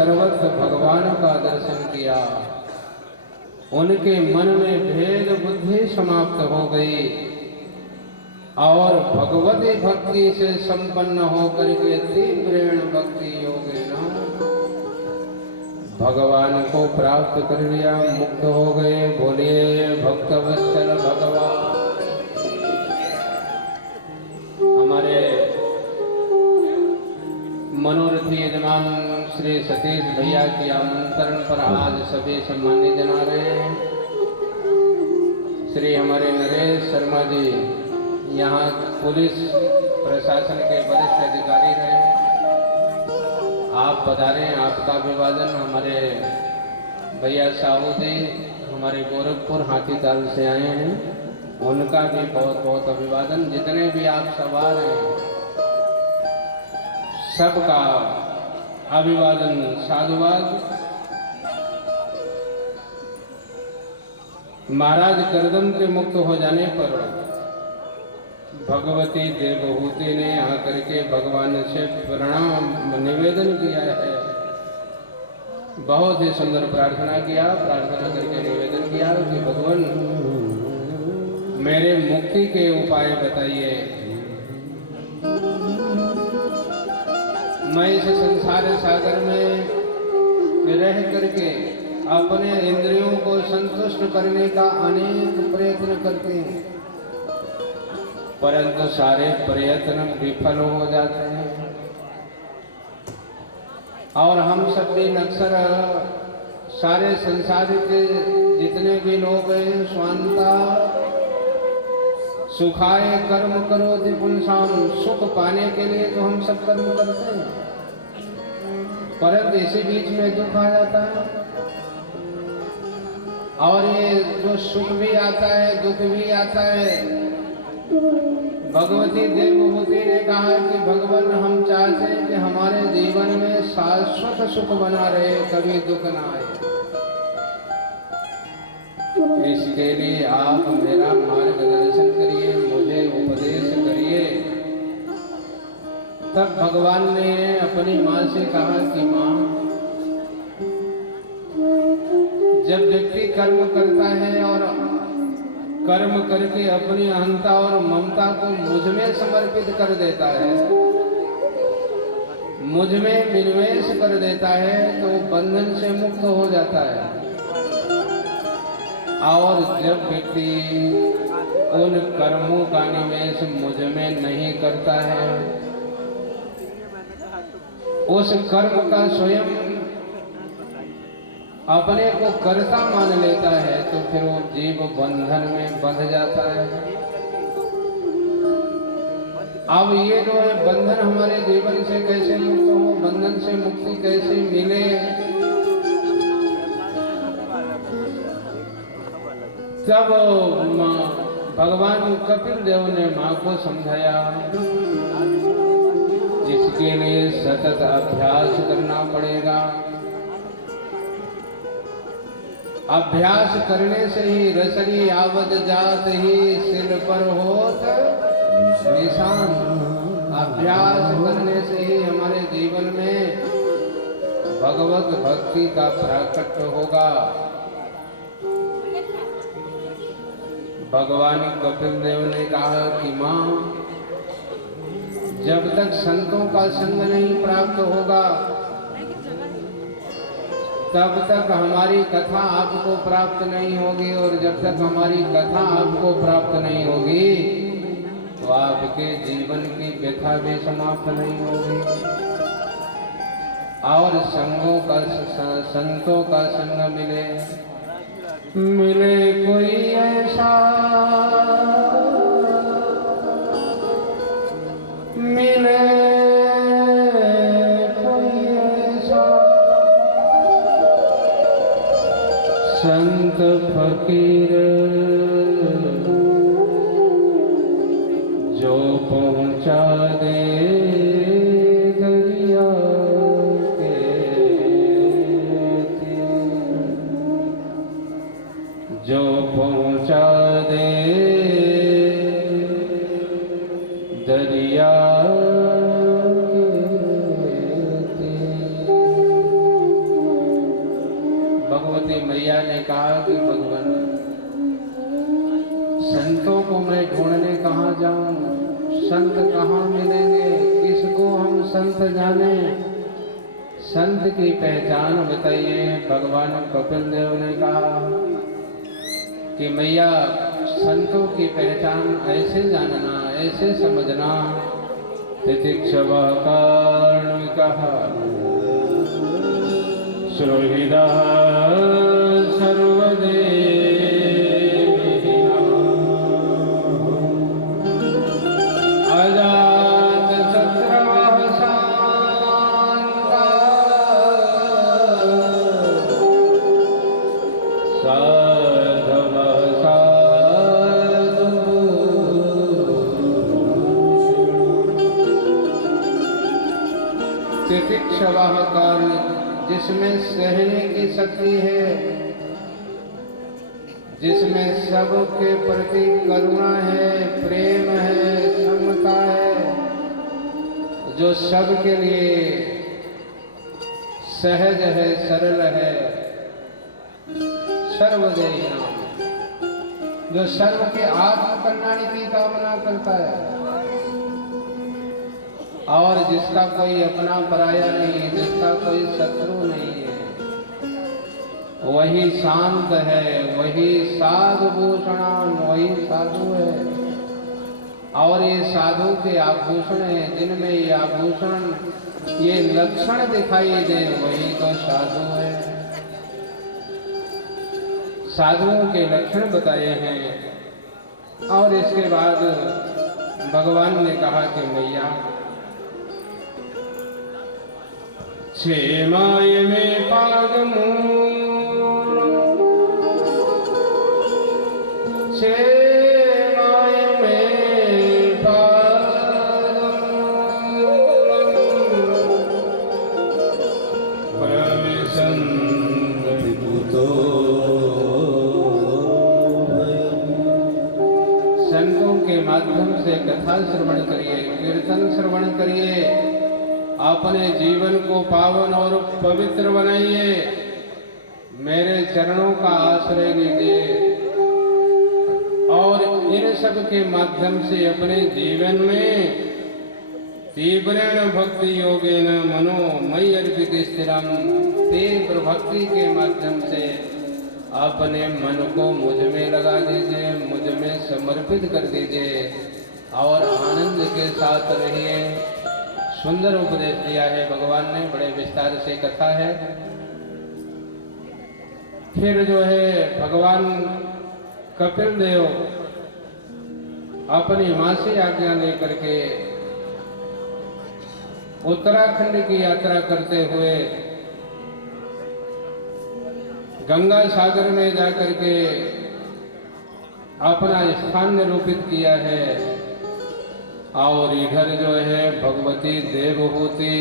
सर्वत्र भगवान का दर्शन किया, उनके मन में भेद बुद्धि समाप्त हो गई और भगवती भक्ति से संपन्न होकर के तीव्रेण भक्ति योगेन भगवान को प्राप्त कर लिया, मुक्त हो गए। बोलिए भक्तवत्सल भगवान। हमारे मनोरथी यजमान श्री सतीश भैया की आमंत्रण पर आज सभी सम्मानित जना रहे हैं। श्री हमारे नरेश शर्मा जी यहाँ पुलिस प्रशासन के वरिष्ठ अधिकारी रहे हैं, आप पधारे, आपका अभिवादन। हमारे भैया साहू जी हमारे गोरखपुर हाथीताल से आए हैं, उनका भी बहुत बहुत अभिवादन। जितने भी आप सवार हैं सबका अभिवादन, साधुवाद। महाराज करदम के मुक्त हो जाने पर भगवती देवहूति ने आकर के भगवान से प्रणाम निवेदन किया है। बहुत ही सुंदर प्रार्थना किया, प्रार्थना करके निवेदन किया कि भगवान मेरे मुक्ति के उपाय बताइए। मैं इस संसार सागर में रह करके अपने इंद्रियों को संतुष्ट करने का अनेक प्रयत्न करते हैं, परंतु सारे प्रयत्न विफल हो जाते हैं। और हम सब भी अक्सर सारे संसार के जितने भी लोग हैं, स्वांता सुखाए कर्म करो पुंसाम, सुख पाने के लिए तो हम सब कर्म करते हैं, परंतु इसी बीच में दुख आ जाता है। और ये जो सुख भी आता है दुख भी आता है। भगवती देवहूति ने कहा कि भगवान हम चाहते हैं कि हमारे जीवन में शाश्वत सुख बना रहे, कभी दुख ना आए। इसके लिए आप मेरा मार्गदर्शन करिए, मुझे उपदेश करिए। तब भगवान ने अपनी माँ से कहा कि माँ, जब व्यक्ति कर्म करता है और कर्म करके अपनी अहंता और ममता को मुझ में समर्पित कर देता है, मुझ में विनिवेश कर देता है, तो बंधन से मुक्त हो जाता है। और जब व्यक्ति उन कर्मों का निवेश मुझ में नहीं करता है, उस कर्म का स्वयं अपने को कर्ता मान लेता है, तो फिर वो जीव बंधन में बंध जाता है। अब ये जो है बंधन हमारे जीवन से कैसे मुक्त हो, बंधन से मुक्ति कैसे मिले, तब भगवान कपिल देव ने माँ को समझाया, इसके लिए सतत अभ्यास करना पड़ेगा। अभ्यास करने से ही रसरी आवत जात ही सिर पर होत निशान। अभ्यास करने से ही हमारे जीवन में भगवत भक्ति का प्राकट्य होगा। भगवान कपिल देव ने कहा कि माँ, जब तक संतों का संग नहीं प्राप्त होगा तब तक हमारी कथा आपको प्राप्त नहीं होगी, और जब तक हमारी कथा आपको प्राप्त नहीं होगी तो आपके जीवन की व्यथा भी समाप्त नहीं होगी। और संतों का संग मिले, मिले कोई ऐसा, मिले संत फकीर जो पहुँचा दे दरिया के तीर, जो पहुँचा दे दरिया के तीर। संतों को मैं ढूंढने कहाँ जाऊं, संत कहाँ मिलेंगे, किसको हम संत जाने, संत की पहचान बताइए। भगवान कपिल देव ने कहा कि मैया संतों की पहचान ऐसे जानना, ऐसे समझना। तितिक्षवः कार्णिकः सुहृदः सर्वदेव तितिक्षवः कार्य, जिसमें सहने की शक्ति है, जिसमें सबके प्रति करुणा है, प्रेम है, समता है, जो सबके लिए सहज है, सरल है, सर्वदेही नाम, जो सर्व के आत्म कल्याण की कामना करता है और जिसका कोई अपना पराया नहीं, जिसका कोई शत्रु नहीं है, वही शांत है, वही साधु भूषणाम, वही साधु है। और ये साधु के आभूषण है, जिनमें ये आभूषण, ये लक्षण दिखाई दे, वही तो साधु है। साधुओं के लक्षण बताए हैं। और इसके बाद भगवान ने कहा कि मैया क्षेमाय मे पागमो, क्षेमाय मे पागमो, प्रविशन्ति विभूतो। संतों के माध्यम से कथा श्रवण करिए, कीर्तन श्रवण करिए, अपने जीवन को पावन और पवित्र बनाइए, मेरे चरणों का आश्रय लीजिए और इन सब के माध्यम से अपने जीवन में तीव्रेण भक्ति योगेन मनो मयि अर्पित स्थिरम, तीव्र भक्ति के माध्यम से अपने मन को मुझ में लगा दीजिए, मुझ में समर्पित कर दीजिए और आनंद के साथ रहिए। सुंदर उपदेश दिया है भगवान ने, बड़े विस्तार से कथा है। फिर जो है भगवान कपिल देव अपनी मां से आज्ञा लेकर के उत्तराखंड की यात्रा करते हुए गंगा सागर में जाकर के अपना स्थान निरूपित किया है। और इधर जो है भगवती देवहूति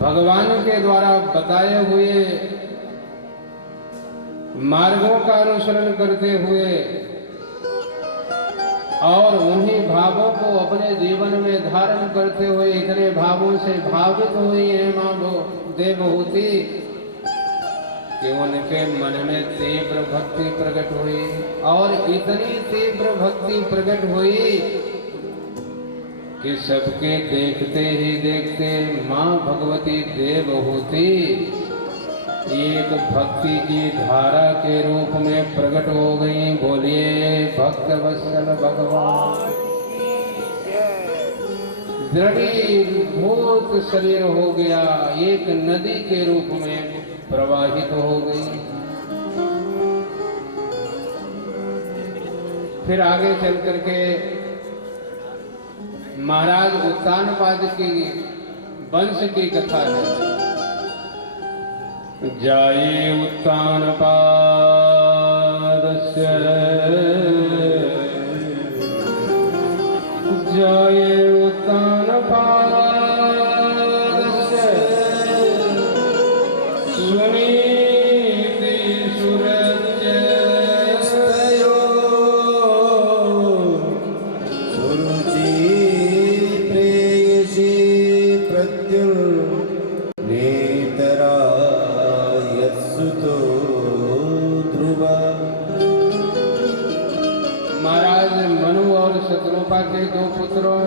भगवान के द्वारा बताए हुए मार्गों का अनुसरण करते हुए और उन्हीं भावों को अपने जीवन में धारण करते हुए इतने भावों से भावित हुई है मां देवहूति कि उनके मन में तीव्र भक्ति प्रकट हुई। और इतनी तीव्र भक्ति प्रकट हुई कि सबके देखते ही देखते मां भगवती देवहूति एक भक्ति की धारा के रूप में प्रकट हो गई। बोलिए भक्त वत्सल भगवान। द्रवीभूत शरीर हो गया, एक नदी के रूप में प्रवाहित हो गई। फिर आगे चल करके महाराज उत्तानपाद की वंश की कथा है। जाये उत्तानपादस्य जाये उत्तानपादस्य 2 पुत्रों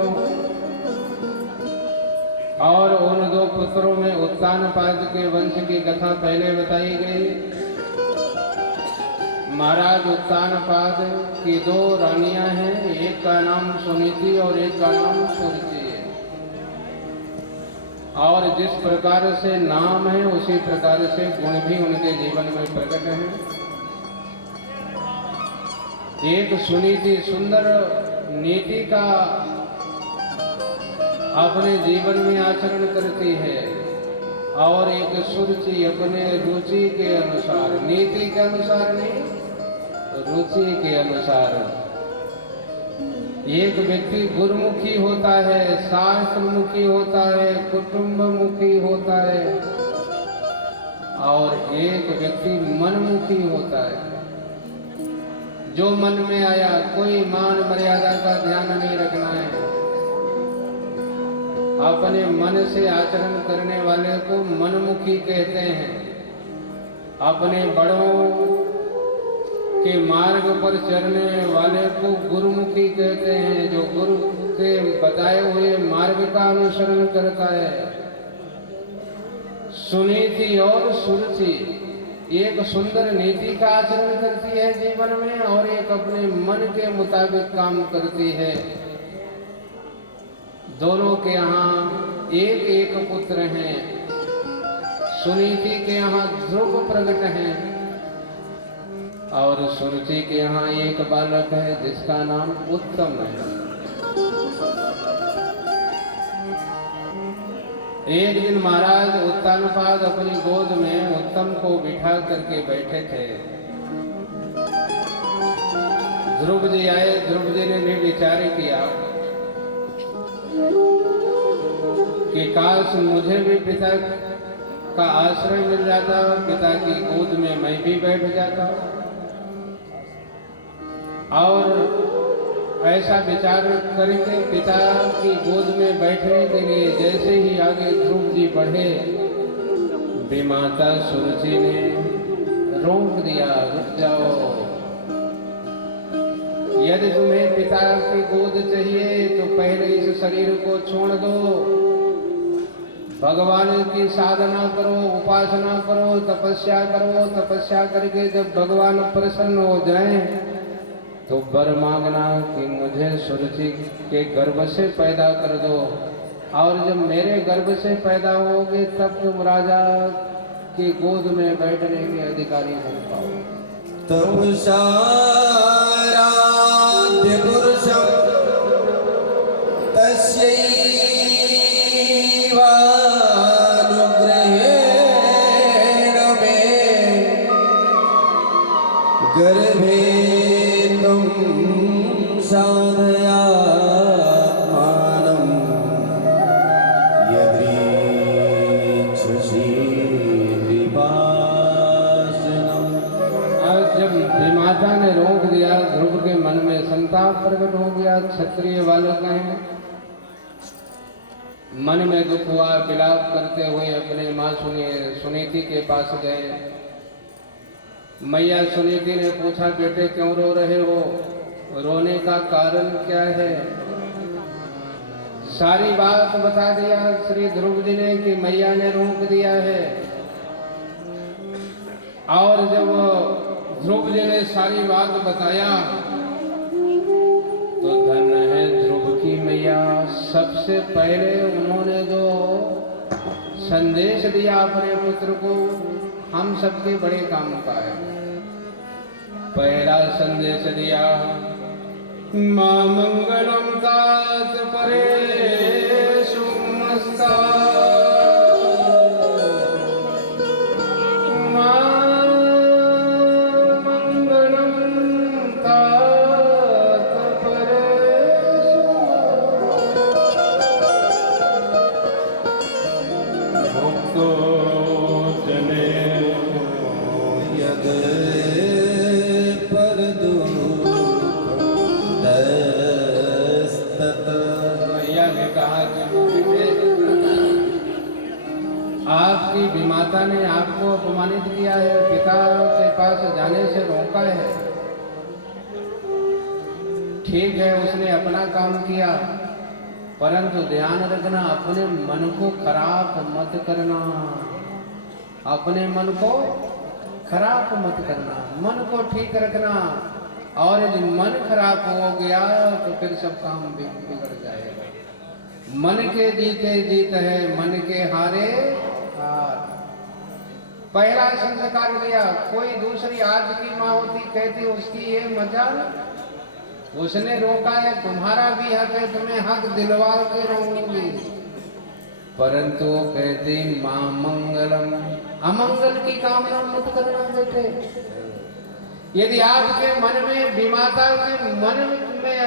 और उन 2 पुत्रों में उत्तानपाद के वंश की कथा पहले बताई गई। महाराज उत्तानपाद की 2 रानियां हैं, एक का नाम सुनीति और एक का नाम सुरुचि है। और जिस प्रकार से नाम है उसी प्रकार से गुण भी उनके जीवन में प्रकट हैं। एक सुनीति सुंदर नीति का अपने जीवन में आचरण करती है और एक सुरुचि अपने रुचि के अनुसार, नीति के अनुसार नहीं, रुचि के अनुसार। एक व्यक्ति गुरुमुखी होता है, शास्त्रमुखी होता है, कुटुंबमुखी होता है और एक व्यक्ति मनमुखी होता है। जो मन में आया, कोई मान मर्यादा का ध्यान नहीं रखना है। अपने मन से आचरण करने वाले को मनमुखी कहते हैं। अपने बड़ों के मार्ग पर चलने वाले को गुरुमुखी कहते हैं, जो गुरु के बताए हुए मार्ग का अनुसरण करता है। सुनीति और सुरुचि एक सुंदर नीति का आचरण करती है जीवन में और एक अपने मन के मुताबिक काम करती है। दोनों के यहाँ एक एक पुत्र हैं। सुनीति के यहाँ ध्रुव प्रकट हैं और सुरुचि के यहाँ एक बालक है जिसका नाम उत्तम है। एक दिन महाराज उत्तानपाद अपनी गोद में उत्तम को बिठा करके बैठे थे। ध्रुव जी आए। ध्रुव जी ने भी विचार किया कि काश मुझे भी पिता का आश्रय मिल जाता, पिता की गोद में मैं भी बैठ जाता। और ऐसा विचार करके पिता की गोद में बैठने के लिए जैसे ही आगे ध्रुव जी बढ़े, विमाता सुरुचि ने रोक दिया, रुक जाओ। यदि तुम्हें पिता की गोद चाहिए तो पहले इस शरीर को छोड़ दो, भगवान की साधना करो, उपासना करो, तपस्या करो। तपस्या करके जब भगवान प्रसन्न हो जाएं तो वर मांगना कि मुझे सुरुचि के गर्भ से पैदा कर दो, और जब मेरे गर्भ से पैदा होगे तब तुम राजा की गोद में बैठने के अधिकारी बन पाओ। तब साराध्य पुरुषं तस्यैवानुग्रहेण मे गर्भे साधयात्मानं यदृच्छसि विपासनम्। आज जब विमाता ने रोक दिया, ध्रुव के मन में संताप प्रकट हो गया। क्षत्रिय बालक हैं, मन में दुख हुआ। विलाप करते हुए अपने माँ सुनीति के पास गए। मैया सुनीति ने पूछा, बेटे क्यों रो रहे हो? रोने का कारण क्या है? सारी बात बता दिया श्री ध्रुव जी ने कि मैया ने रोक दिया है। और जब ध्रुव जी ने सारी बात बताया तो धन है ध्रुव की मैया। सबसे पहले उन्होंने जो संदेश दिया अपने पुत्र को, हम सबके बड़े काम का है। पहला संदेश दिया, मां मंगलम तात परेषु मस्ता, मां मंगलम तात परेषु भक्तो जने यद आपकी विमाता ने आपको अपमानित किया है, पिता के पास जाने से रोका है। ठीक है उसने अपना काम किया, परंतु ध्यान रखना अपने मन को खराब मत करना, अपने मन को खराब मत करना, मन को ठीक रखना। और यदि मन खराब हो गया तो फिर सब काम बिगड़ जाएगा। मन के जीते जीत है, मन के हारे हार। पहला संस्कार दिया, कोई दूसरी आज की माँ होती कहती उसकी ये मजा, उसने रोका है, तुम्हारा भी हक है, तुम्हें हक दिलवा के रहूंगी। परंतु कहते मां मंगलम, अमंगल की कामना मत करना बेटे। यदि आपके मन में विमाता के मन में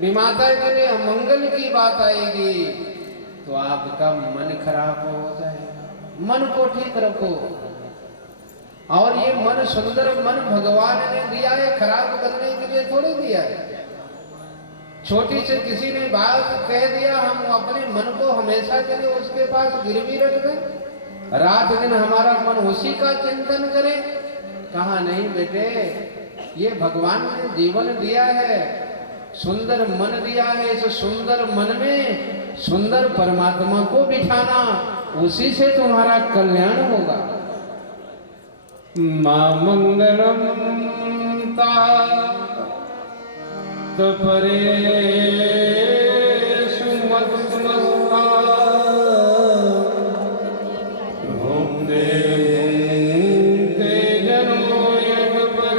विमाता के लिए अमंगल की बात आएगी तो आपका मन खराब हो जाएगा। मन को ठीक रखो। और ये मन सुंदर मन भगवान ने दिया है, खराब करने के लिए थोड़ी दिया है। छोटी से किसी ने बात कह दिया, हम अपने मन को हमेशा के लिए उसके पास गिरवी रख दें, रात दिन हमारा मन उसी का चिंतन करे। कहा नहीं बेटे, ये भगवान ने जीवन दिया है, सुंदर मन दिया है, इस सुंदर मन में सुंदर परमात्मा को बिठाना, उसी से तुम्हारा कल्याण होगा। मां मंगलम ता परे सुमत समस्ता होंदे ते जनो यग पर।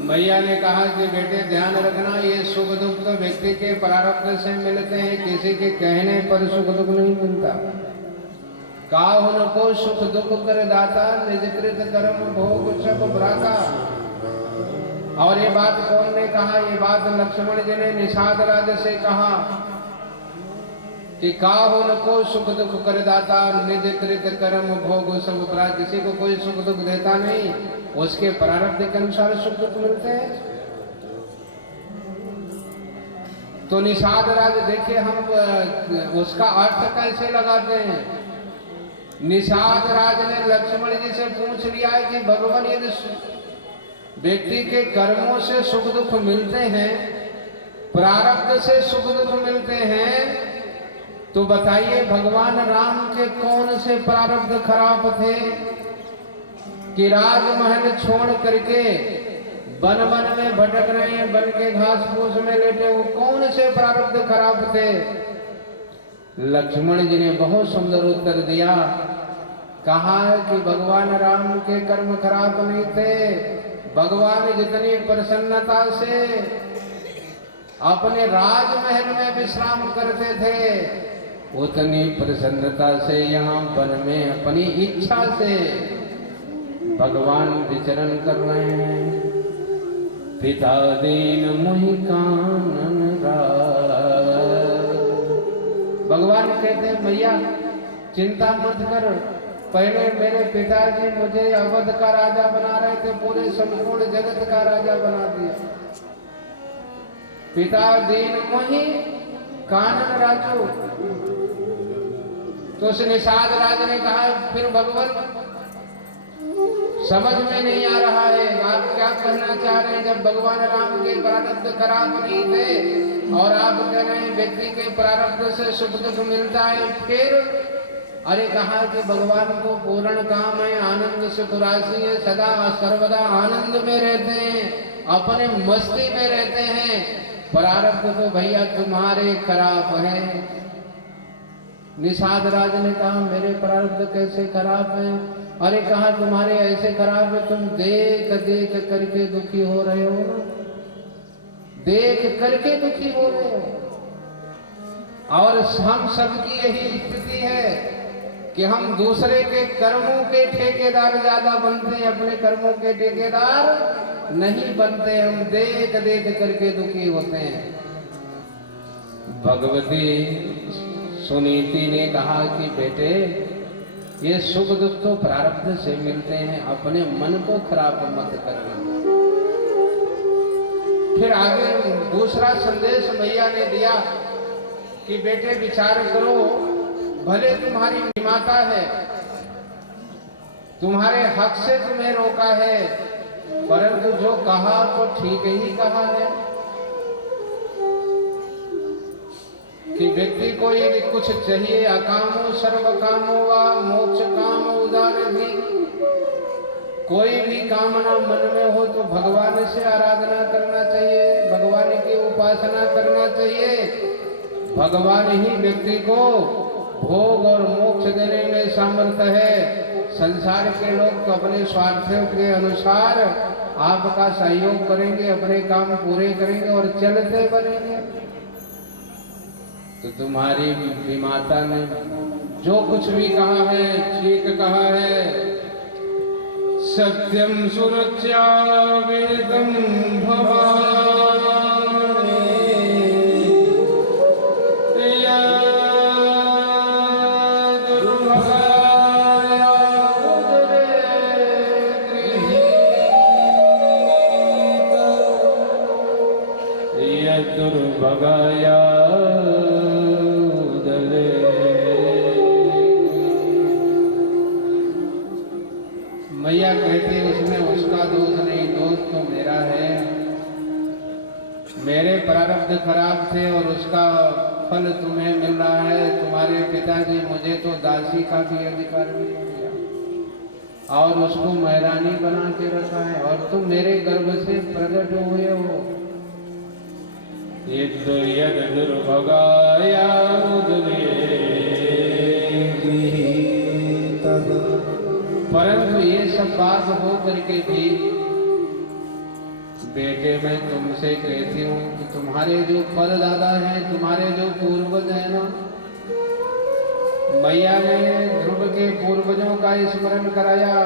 मैया ने कहा कि बेटे ध्यान रखना, ये सुख दुख तो व्यक्ति के प्रारब्ध से मिलते हैं, किसी के कहने पर सुख दुख नहीं मिलता। काहुन को सुख दुख कर दाता, निजकृत कर्म भोग सब भ्राता। और ये बात कौन ने कहा? ये बात लक्ष्मण जी ने निषाद राज से कहा कि काहुन को सुख दुख कर दाता, निजकृत कर्म भोग सब भ्राता। किसी को कोई सुख दुख देता नहीं, उसके प्रारब्ध के अनुसार सुख दुख मिलते हैं। तो निषाद राज देखिए, हम उसका अर्थ कैसे लगाते हैं। निषाद राज ने लक्ष्मण जी से पूछ लिया है कि भगवान यदि व्यक्ति के कर्मों से सुख दुख मिलते हैं, प्रारब्ध से सुख दुख मिलते हैं, तो बताइए भगवान राम के कौन से प्रारब्ध खराब थे कि राजमहल छोड़ करके वन वन में भटक रहे हैं, वन के घास फूस में लेटे, वो कौन से प्रारब्ध खराब थे? लक्ष्मण जी ने बहुत सुंदर उत्तर दिया। कहा कि भगवान राम के कर्म खराब नहीं थे, भगवान जितनी प्रसन्नता से अपने राजमहल में विश्राम करते थे, उतनी प्रसन्नता से यहाँ वन में अपनी इच्छा से भगवान विचरण कर रहे हैं। पिता दीन मोहि कानन राज। भगवान कहते हैं मैया चिंता मत कर, पहले मेरे पिताजी मुझे अवध का राजा बना रहे थे, पूरे संपूर्ण जगत का राजा बना दिया। पिता दीन मोहि कानन राजू। तो उस निषाद राज ने कहा फिर भगवान समझ में नहीं आ रहा है, आप क्या कहना चाह रहे हैं? जब भगवान राम के प्रारब्ध खराब नहीं थे और आप कह रहे हैं व्यक्ति के प्रारब्ध से सुख दुख मिलता है, फिर अरे कहा कि भगवान को पूर्ण काम है, आनंद सुख राशि है, सदा सर्वदा आनंद में रहते हैं, अपने मस्ती में रहते हैं। प्रारब्ध तो भैया तुम्हारे खराब है। निषाद राज ने कहा मेरे प्रारब्ध कैसे खराब है? अरे कहा तुम्हारे ऐसे खराब है, तुम देख देख करके दुखी हो रहे हो ना, देख करके दुखी हो रहे हो। और हम सबकी यही स्थिति है कि हम दूसरे के कर्मों के ठेकेदार ज्यादा बनते हैं, अपने कर्मों के ठेकेदार नहीं बनते, हम देख देख करके दुखी होते हैं। भगवती सुनीति ने कहा कि बेटे ये सुख दुख तो प्रारब्ध से मिलते हैं, अपने मन को खराब मत करना। फिर आगे दूसरा संदेश मैया ने दिया कि बेटे विचार करो, भले तुम्हारी माता है, तुम्हारे हक से तुम्हें रोका है, परंतु जो कहा तो ठीक ही कहा है कि व्यक्ति को यदि कुछ चाहिए, अकामो सर्व कामो वा मोक्ष काम उदार भी, कोई भी कामना मन में हो तो भगवान से आराधना करना चाहिए, भगवान की उपासना करना चाहिए। भगवान ही व्यक्ति को भोग और मोक्ष देने में समर्थ है। संसार के लोग तो अपने स्वार्थों के अनुसार आपका सहयोग करेंगे, अपने काम पूरे करेंगे और चलते बनेंगे। तो तुम्हारी विमाता ने जो कुछ भी कहा है ठीक कहा है। सत्यम सुरक्षा वेदम भवामि दुर्भगाया उदरे। मैया कहती उसमें उसका दोष नहीं, दोष तो मेरा है। मेरे प्रारब्ध खराब थे और उसका फल तुम्हें मिल रहा है। तुम्हारे पिताजी मुझे तो दासी का भी अधिकार नहीं दिया और उसको महारानी बना के रखा है, और तुम मेरे गर्भ से प्रकट हुए हो। यद दुर्भगाया परंतु ये सब बात हो करके भी बेटे मैं तुमसे कहती हूँ कि तुम्हारे जो परदादा हैं, तुम्हारे जो पूर्वज हैं ना, मैया ने ध्रुव के पूर्वजों का स्मरण कराया।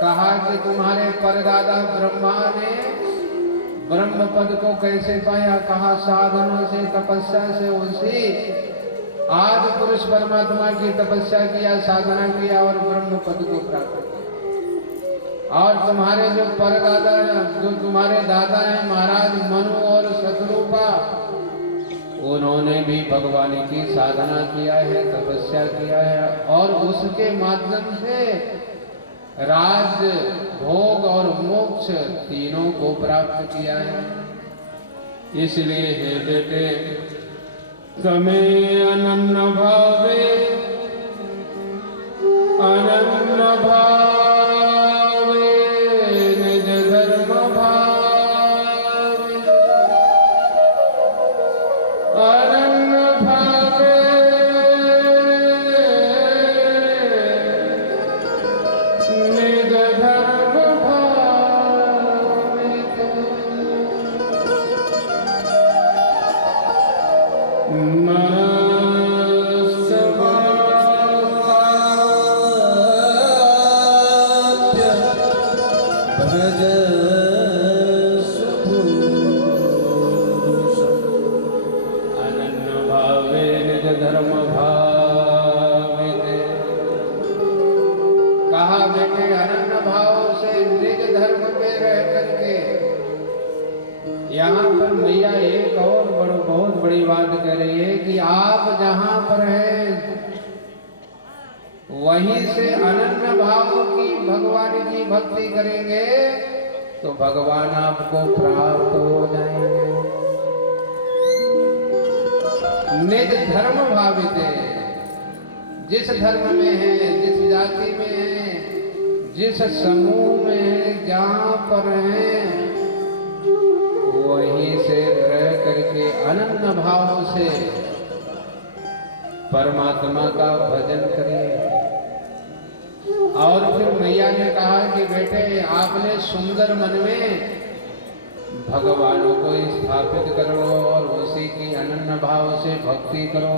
कहा कि तुम्हारे परदादा ब्रह्मा ने ब्रह्म पद को कैसे पाया, कहा साधना से, तपस्या से। उसी आदि पुरुष परमात्मा की तपस्या किया, साधना किया और ब्रह्म पद को प्राप्त किया। और तुम्हारे जो परदादा हैं, जो तुम्हारे दादा हैं महाराज मनु और शत्रुपा, उन्होंने भी भगवान की साधना किया है, तपस्या किया है और उसके माध्यम से राज्य, भोग और मोक्ष तीनों को प्राप्त किया है। इसलिए हे बेटे तमे अनन्य भावे, अनन्य भावे निज धर्म भावे, अनन्य भावे निज धर्म भावे। कहा बेटे अनन्य भाव से निज धर्म में रह करके। यहाँ पर मैया एक और बहुत बड़ी बात कह रही है कि आप जहाँ पर हैं वहीं से अनन्य भाव की भगवान की भक्ति करेंगे तो भगवान आपको प्राप्त हो जाएंगे। निज धर्म भावित है, जिस धर्म में है, जिस जाति में है, जिस समूह में है, जहाँ पर है वहीं से रह करके अनन्य भाव से परमात्मा का भजन करिए। और फिर मैया ने कहा कि बेटे आपने सुंदर मन में भगवान को स्थापित करो और उसी की अनन्य भाव से भक्ति करो।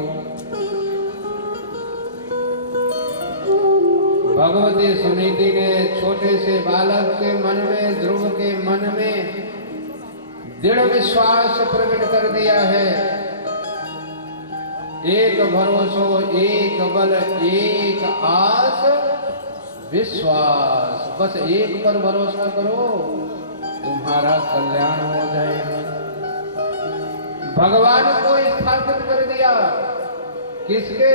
भगवती सुनीति ने छोटे से बालक के मन में, ध्रुव के मन में दृढ़ विश्वास प्रकट कर दिया है। एक भरोसो, एक बल, एक आस, विश्वास, बस एक पर भरोसा करो, तुम्हारा कल्याण हो जाएगा। भगवान को स्थापित कर दिया, किसके?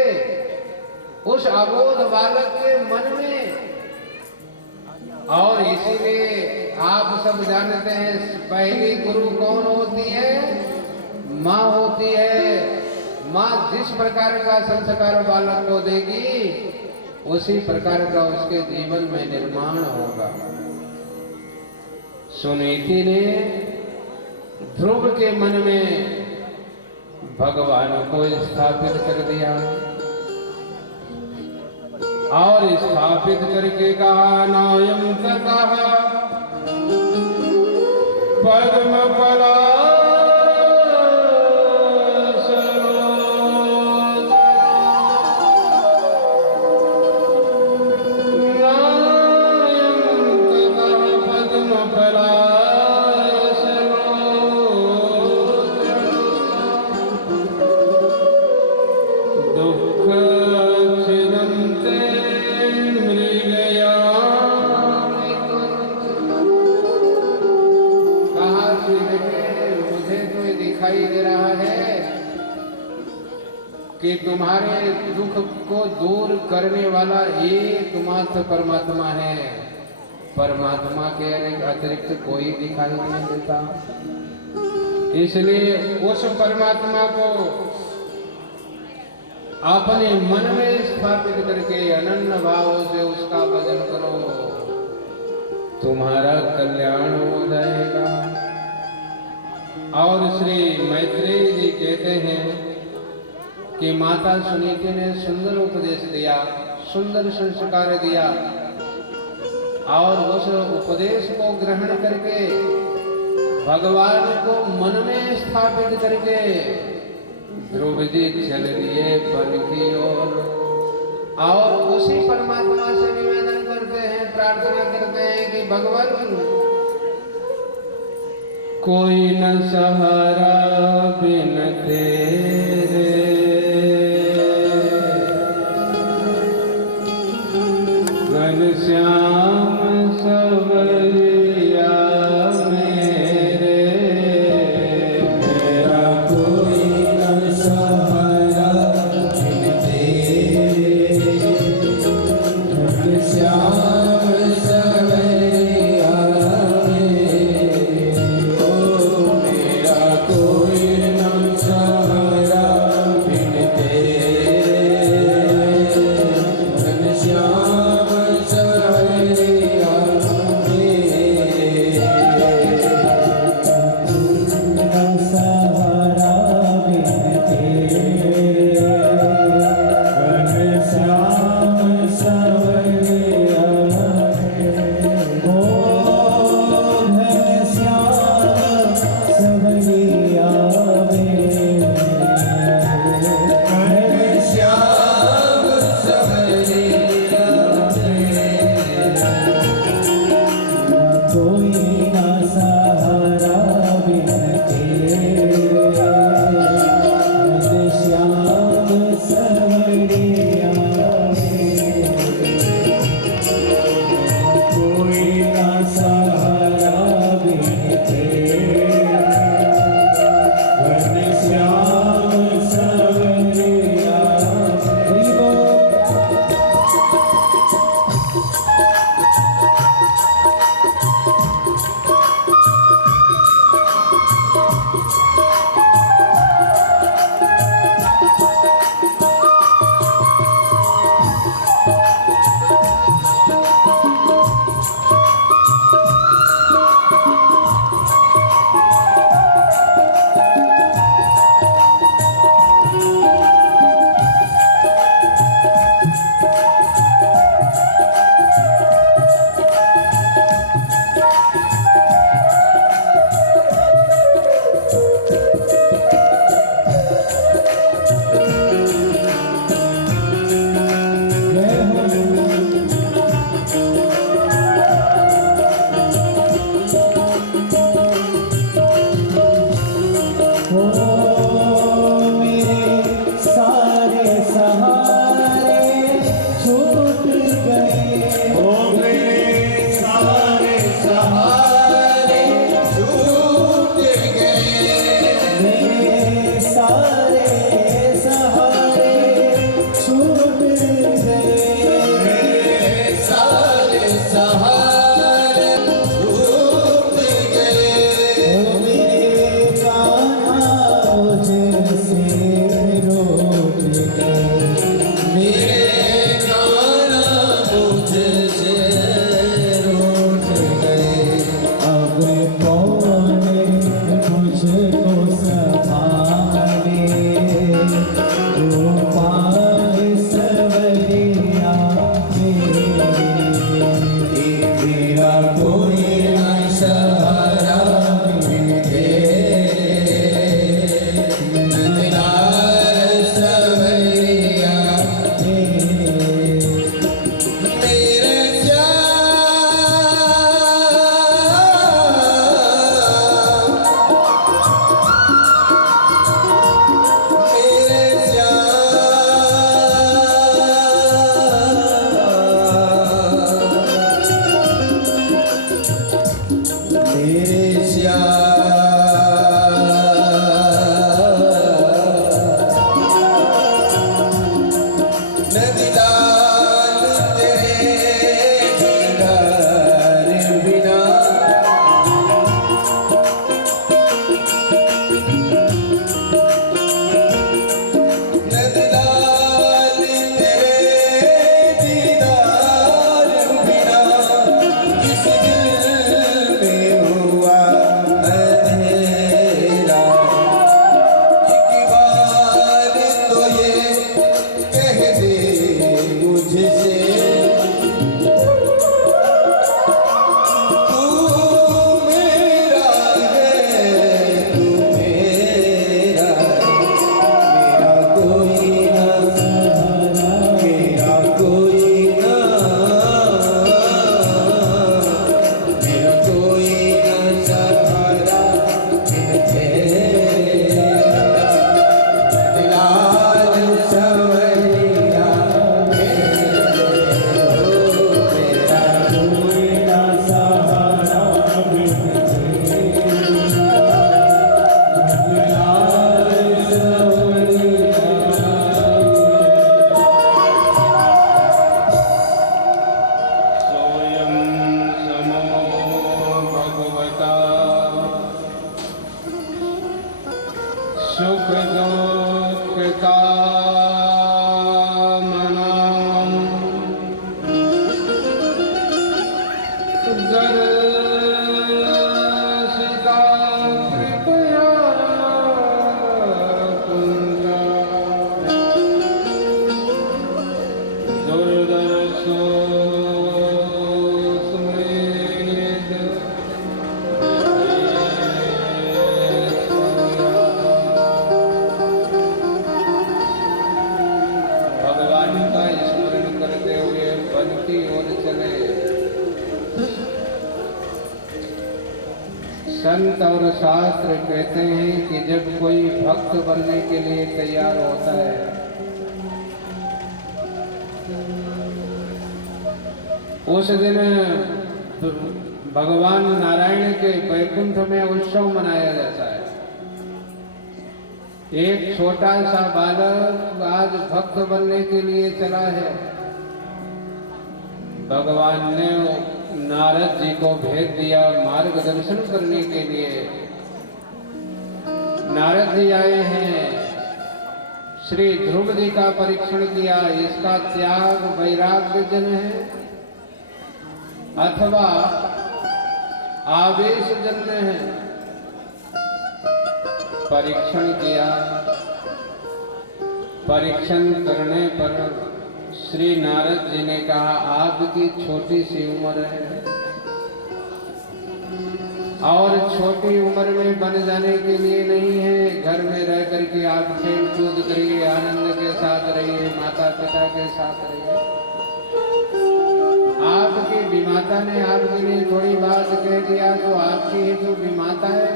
उस अबोध बालक के मन में और इसीलिए आप सब जानते हैं पहली गुरु कौन होती है? माँ होती है। माँ जिस प्रकार का संस्कार बालक को देगी उसी प्रकार का उसके जीवन में निर्माण होगा। सुनीति ने ध्रुव के मन में भगवान को स्थापित कर दिया और स्थापित करके कहा नायम ततः पद्म कि तुम्हारे दुख को दूर करने वाला एकमात्र परमात्मा है। परमात्मा के अतिरिक्त कोई दिखाई नहीं देता। इसलिए उस परमात्मा को अपने मन में स्थापित करके अनन्य भाव से उसका भजन करो, तुम्हारा कल्याण हो जाएगा। और श्री मैत्रेय जी कहते हैं कि माता सुनीति ने सुंदर उपदेश दिया, सुंदर संस्कार दिया और उस उपदेश को ग्रहण करके भगवान को मन में स्थापित करके ध्रुव जी चल दिए वन की ओर और उसी परमात्मा से निवेदन करते हैं, प्रार्थना करते हैं कि भगवान कोई न सहारा बिन तेरे, श्याम सवरिया मेरे, मेरा कोई न सहारा बिन तेरे, श्याम सवरिया मेरे, ओ मेरा कोई न सहारा मेरे नदीलाल तेरे दीदार बिना नदीलाल तेरे दीदार बिना इस दिल में हुआ अंधेरा। एक बार तो ये कह दे मुझसे तू मेरा है, तू मेरा कोई ना, मेरा कोई ना, मेरा कोई ना सहारा बिन तेरा। लाल सवैया मेरा कोई ना सहारा बिन सोयम समो भगवता सुख दुख कामनाम दर्शिता कृपया कुंजा दुर्दर्शो स्मृत भगवान का स्मरण करते हुए वन की ओर चले। संत और शास्त्र कहते हैं कि जब कोई भक्त बनने के लिए तैयार होता है उस दिन भगवान नारायण के वैकुंठ में उत्सव मनाया जाता है। एक छोटा सा बालक आज भक्त बनने के लिए चला है। भगवान ने नारद जी को भेज दिया मार्गदर्शन करने के लिए। नारद जी आए हैं, श्री ध्रुव जी का परीक्षण किया, इसका त्याग वैराग्य जन है अथवा आवेश जन्य है। परीक्षण किया, परीक्षण करने पर श्री नारद जी ने कहा आपकी छोटी सी उम्र है और छोटी उम्र में बन जाने के लिए नहीं है। घर में रह करके आप खेल कूद करिए, आनंद के साथ रहिए, माता पिता के साथ रहिए। आपकी विमाता ने आपके लिए थोड़ी बात कह दिया तो आपकी ही जो विमाता है।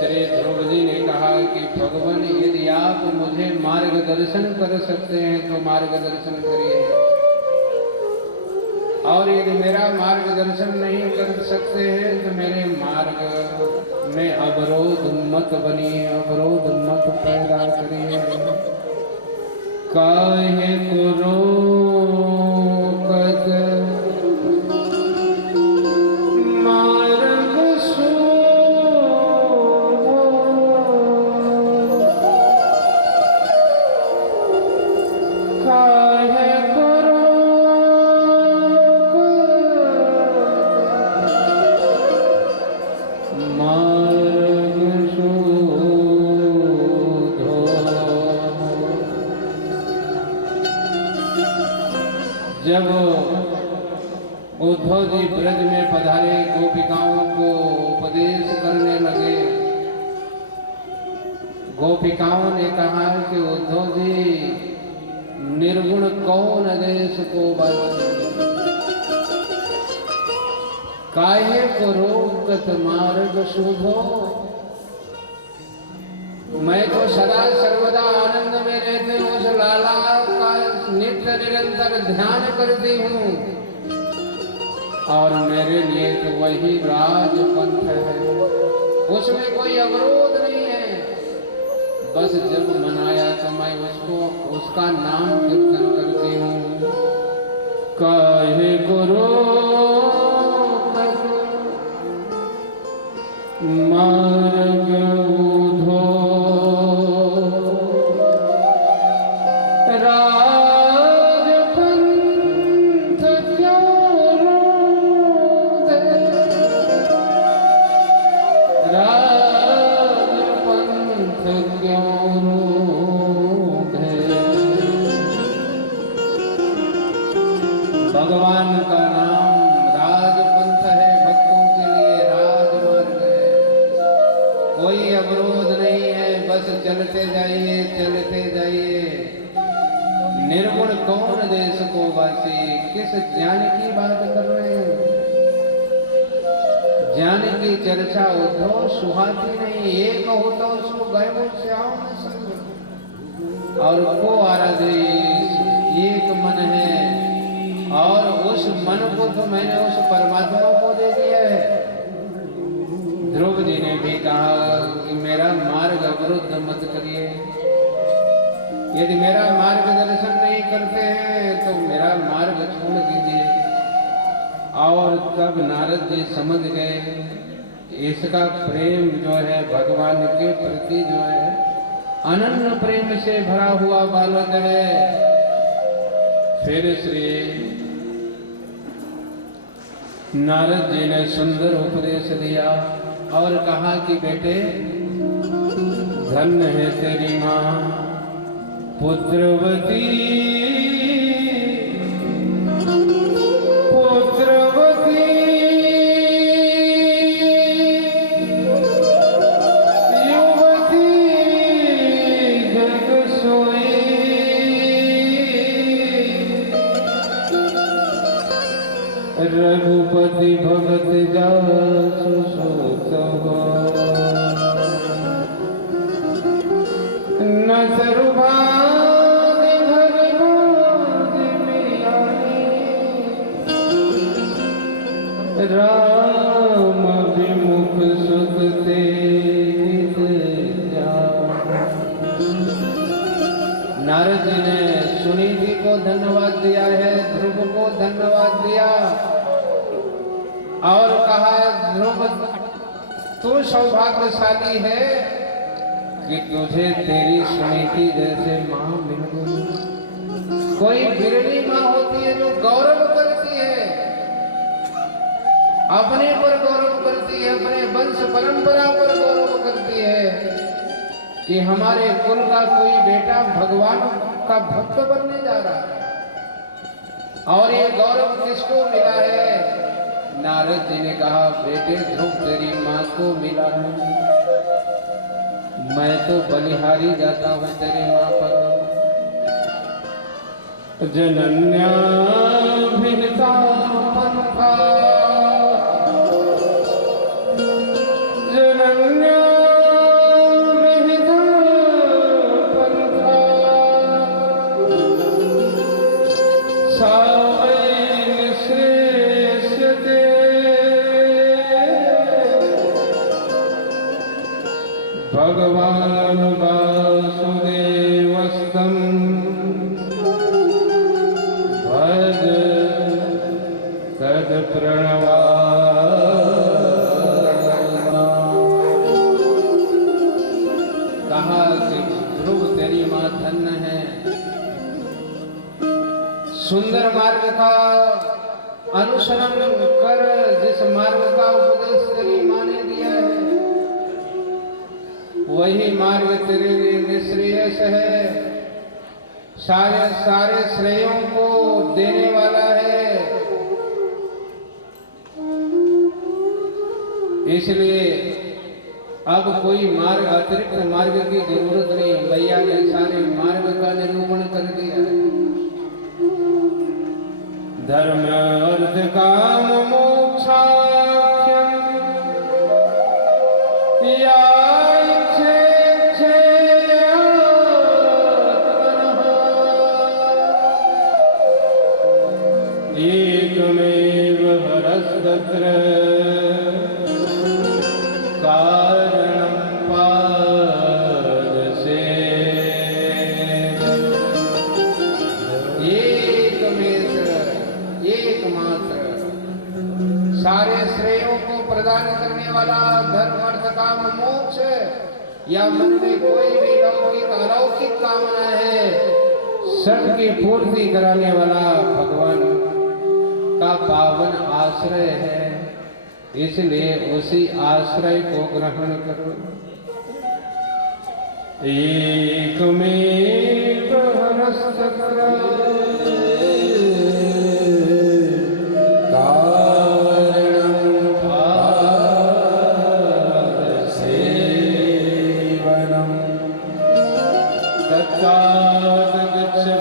श्री ध्रुव जी ने कहा कि भगवान यदि आप मुझे मार्गदर्शन कर सकते हैं तो मार्गदर्शन करिए, और यदि मेरा मार्गदर्शन नहीं कर सकते हैं तो मेरे मार्ग में अवरोध मत बनिए, अवरोध मत पैदा करिए। काहे को रोकत मार्ग शोभो, काहे को रोकत मार्ग शोधो। जब उद्धव जी ब्रज में पधारे, गोपिकाओं को उपदेश करने लगे। गोपिकाओं ने कहा कि उद्धव जी निर्गुण कौन देश को बल, काहे को रोकत मार्ग शुभो। मैं तो सदा सर्वदा आनंद में रहते हूँ, उस लाला का नित्य निरंतर ध्यान करती हूँ और मेरे लिए तो वही राजपंथ है, उसमें कोई अवरोध नहीं है। बस जब मनाया तो मैं उसका नाम कीर्तन करती हूँ। काहे गुरु मार्ग उधो राजपंथ क्यों रोधे, राजपंथ क्यों रोधे। भगवान का नाम राजपंथ है, भक्तों के लिए राजमार्ग है, कोई अवरोध नहीं है। बस चलते जाइए, चलते जाइए। निर्गुण कौन देश को वासी, किस ज्ञान की बात कर रहे हैं? ज्ञान की चर्चा उद्धव सुहाती नहीं, एक हो तो सो गए श्याम संग, और को आराधे एक मन है, और उस मन को तो मैंने उस परमात्मा को दे दिया है। ध्रुव जी ने भी कहा कि मेरा मार्ग अवरुद्ध मत करिए, यदि मेरा मार्गदर्शन नहीं करते हैं तो मेरा मार्ग छोड़ दीजिए। और तब नारद जी समझ गए इसका प्रेम जो है भगवान के प्रति जो है अनन्य प्रेम से भरा हुआ बालक है। फिर श्री नारद जी ने सुंदर उपदेश दिया और कहा कि बेटे, धन्य है तेरी माँ पुत्रवती, पुत्रवती युवती जग सोई, रघुपति भगत जासु सोत हो, न सरुभादि भरि भादि मियानी, राम विमुख सुख ते हित जान। नारद जी ने सुनीति को धन्यवाद दिया है, ध्रुव को धन्यवाद दिया और कहा ध्रुव तू सौभाग्यशाली है कि तुझे तेरी सुनीति जैसे माँ मिल गई। कोई बिरली माँ होती है जो गौरव करती है, अपने पर गौरव करती है, अपने वंश परंपरा पर गौरव करती है कि हमारे कुल का कोई बेटा भगवान का भक्त बनने जा रहा है। और ये गौरव किसको मिला है? नारद जी ने कहा बेटे ध्रुव तेरी माँ को मिला है, मैं तो बलिहारी जाता हूँ तेरी माँ पर। जनन्या भिन्नता पंथा, जनन्या भिन्नता पंथा, सावैन श्रेष्ठते, भगवान वासुदेवस्तं भज तद प्रणवा। कहा कि ध्रुव तेरी माँ धन्य है, सुंदर मार्ग का अनुसरण कर, जिस मार्ग का उपदेश तेरी माँ ने दिया है वही मार्ग तेरे लिए निश्रेयस है, सारे श्रेयों को देने वाला है। इसलिए अब कोई मार्ग अतिरिक्त मार्ग की जरूरत नहीं, भैया ने सारे मार्ग का निरूपण कर दिया है। धर्म अर्थ काम मोक्षाख्यम या एकमेव हरस्य यत्र कारणं पादसे एकमात्र सारे श्रेयों को प्रदान करने वाला धर्म अर्थ काम मोक्ष या मन में कोई भी लौकिक अलौकिक कामना है सबकी पूर्ति कराने वाला भगवान का पावन आश्रय है, इसलिए उसी आश्रय को ग्रहण करो। एकमेव हरस्तकरा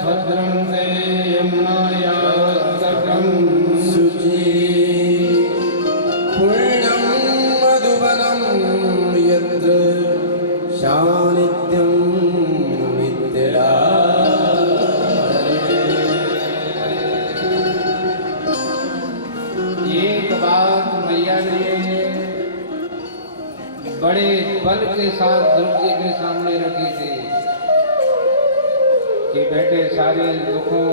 भद्रं ते यमुनायास्तकं शुचि पूर्णं मधुवनं यत्र सानिध्यं विद्यते। एक बात मैया ने बड़े बल के साथ ध्रुव जी के सामने रखी थी कि बेटे सारे दुखों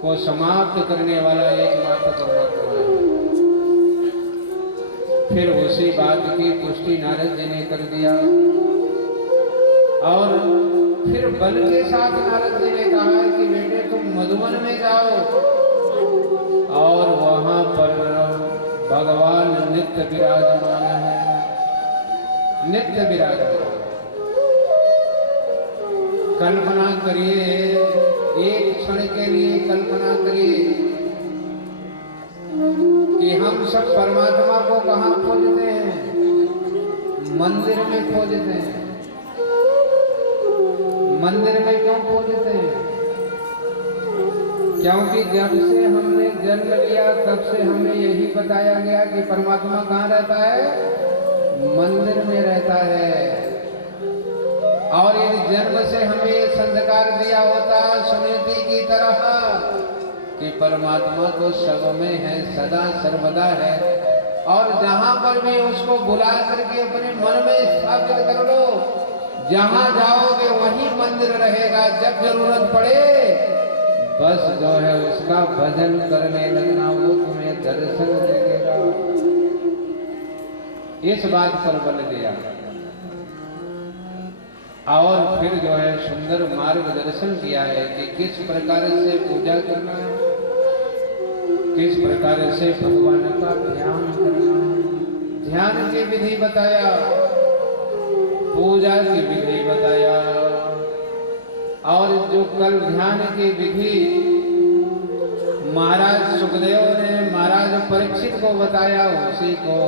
को समाप्त करने वाला एकमात्र परमात्मा है। फिर उसी बात की पुष्टि नारद जी ने कर दिया और फिर बल के साथ नारद जी ने कहा कि बेटे तुम मधुवन में जाओ और वहां पर भगवान नित्य विराजमान है, नित्य विराजमान। कल्पना करिए, एक क्षण के लिए कल्पना करिए कि हम सब परमात्मा को कहाँ खोजते हैं? मंदिर में खोजते हैं। मंदिर में क्यों खोजते हैं? क्योंकि जब से हमने जन्म लिया तब से हमें यही बताया गया कि परमात्मा कहाँ रहता है? मंदिर में रहता है। और इन जन्म से हमें संस्कार दिया होता सुनीति की तरह कि परमात्मा तो सब में है, सदा सर्वदा है, और जहां पर भी उसको बुला करके अपने मन में स्थापित कर लो, जहां जाओगे वहीं मंदिर रहेगा। जब जरूरत पड़े बस जो है उसका भजन करने लगना, वो तुम्हें दर्शन देगा। इस बात पर बल दिया और फिर जो है सुंदर मार्गदर्शन किया है कि किस प्रकार से पूजा करना है, किस प्रकार से भगवान का ध्यान करना है। ध्यान की विधि बताया, पूजा की विधि बताया, और जो कल ध्यान की विधि महाराज सुखदेव ने महाराज परीक्षित को बताया, उसी को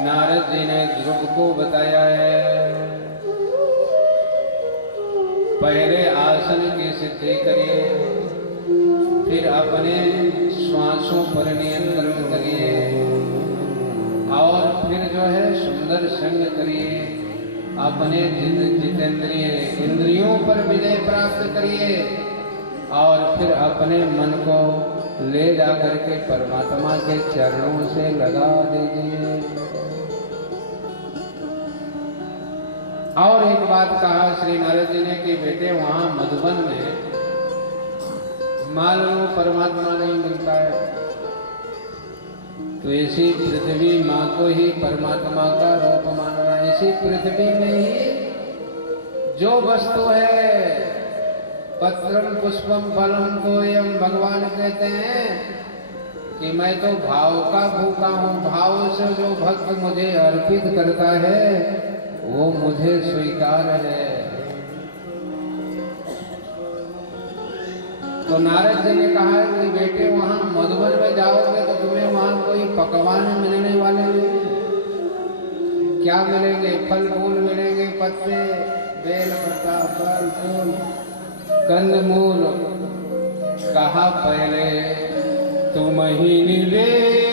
नारद जी ने ध्रुव को बताया है। पहले आसन की सिद्धि करिए, फिर अपने श्वासों पर नियंत्रण करिए, और फिर जो है सुंदर संग करिए, अपने जितेंद्रिय इंद्रियों पर विजय प्राप्त करिए, और फिर अपने मन को ले जाकर के परमात्मा के चरणों से लगा दीजिए। और एक बात कहा श्री नारद जी ने कि बेटे वहां मधुबन में मान लो परमात्मा नहीं मिलता है तो इसी पृथ्वी माँ को ही परमात्मा का रूप मानना। इसी पृथ्वी में ही जो वस्तु है, पत्रम पुष्पम फलम तोयम, भगवान कहते हैं कि मैं तो भाव का भूखा हूँ। भाव से जो भक्त मुझे अर्पित करता है वो मुझे स्वीकार है। तो नारद जी ने कहा कि बेटे वहां मधुबन में जाओगे तो तुम्हें वहां कोई पकवान मिलने वाले नहीं। क्या मिलेंगे? फल फूल मिलेंगे, पत्ते, बेल पत्ता, फल फूल, कंदमूल। कहा पहले तुम ही निवेदित,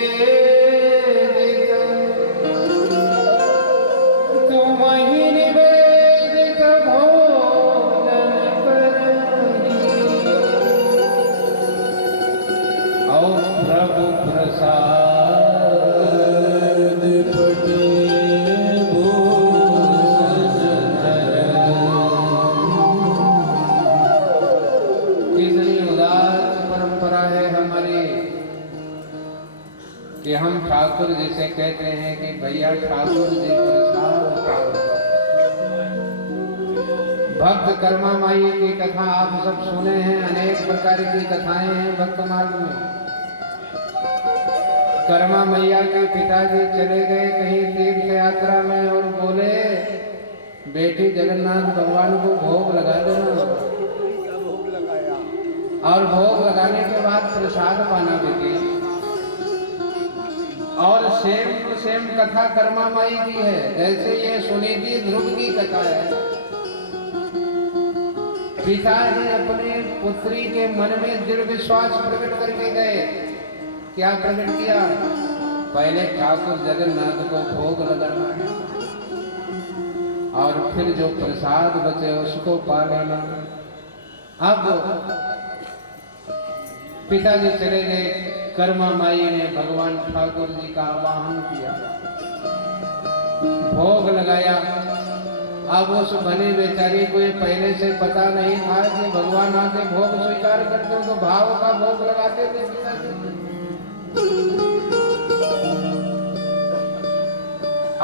तुम ही निवेदित भोजन करही, और प्रभु प्रसाद हम ठाकुर जिसे कहते हैं कि भैया ठाकुर जी प्रसाद पाओ। भक्त कर्मा माई की कथा आप सब सुने हैं, अनेक प्रकार की कथाएं हैं भक्त मार्ग में। कर्मा मैया के पिताजी चले गए कहीं तीर्थ यात्रा में और बोले बेटी जगन्नाथ भगवान को भोग लगा देना, और भोग लगाने के बाद प्रसाद पाना बेटी। और सेम टू सेम कथा कर्मा माई की है, जैसे ये सुनीति ध्रुव की कथा है। पिता ने अपने पुत्री के मन में दृढ़ विश्वास प्रकट करके गए। क्या प्रकट किया? पहले ठाकुर जगन्नाथ को भोग लगाना है और फिर जो प्रसाद बचे उसको पा लेना। अब पिताजी चले गए, कर्मा माई ने भगवान ठाकुर जी का आवाहन किया, भोग लगाया। अब उस भली बेचारी को ये पहले से पता नहीं था कि भगवान आके भोग स्वीकार करते तो भाव का भोग लगाते थे पिताजी।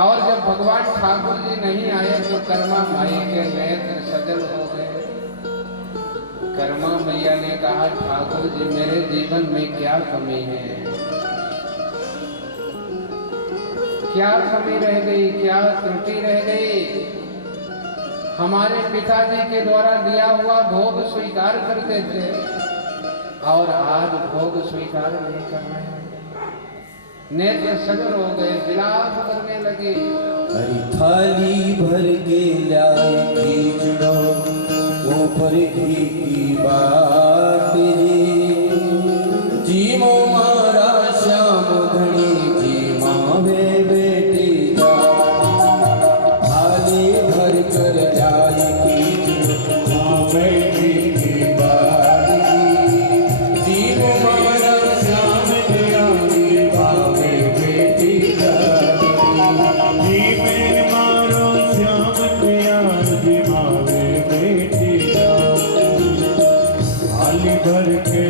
और जब भगवान ठाकुर जी नहीं आए तो कर्मा माई के नेत्र सजल हो गए। कर्मा मैया ने कहा ठाकुर जी मेरे जीवन में क्या कमी है, क्या कमी रह गई, क्या त्रुटि रह गई। हमारे पिताजी के द्वारा दिया हुआ भोग स्वीकार करते थे और आज भोग स्वीकार नहीं कर रहे हैं। नेत्र सजल हो गए, विलाप करने लगे। हरी थाली भर के लाई खींचड़ो ऊपर घी की बात जी मो मारा श्याम धनी जी मावे बेटी जा। थाली भर कर लाई खींचड़ो ऊपर घी की बात जी मो मारा श्याम धनी मावे बेटी जा। जी में मारो श्याम जी मावे बेटी जा। थाली भर के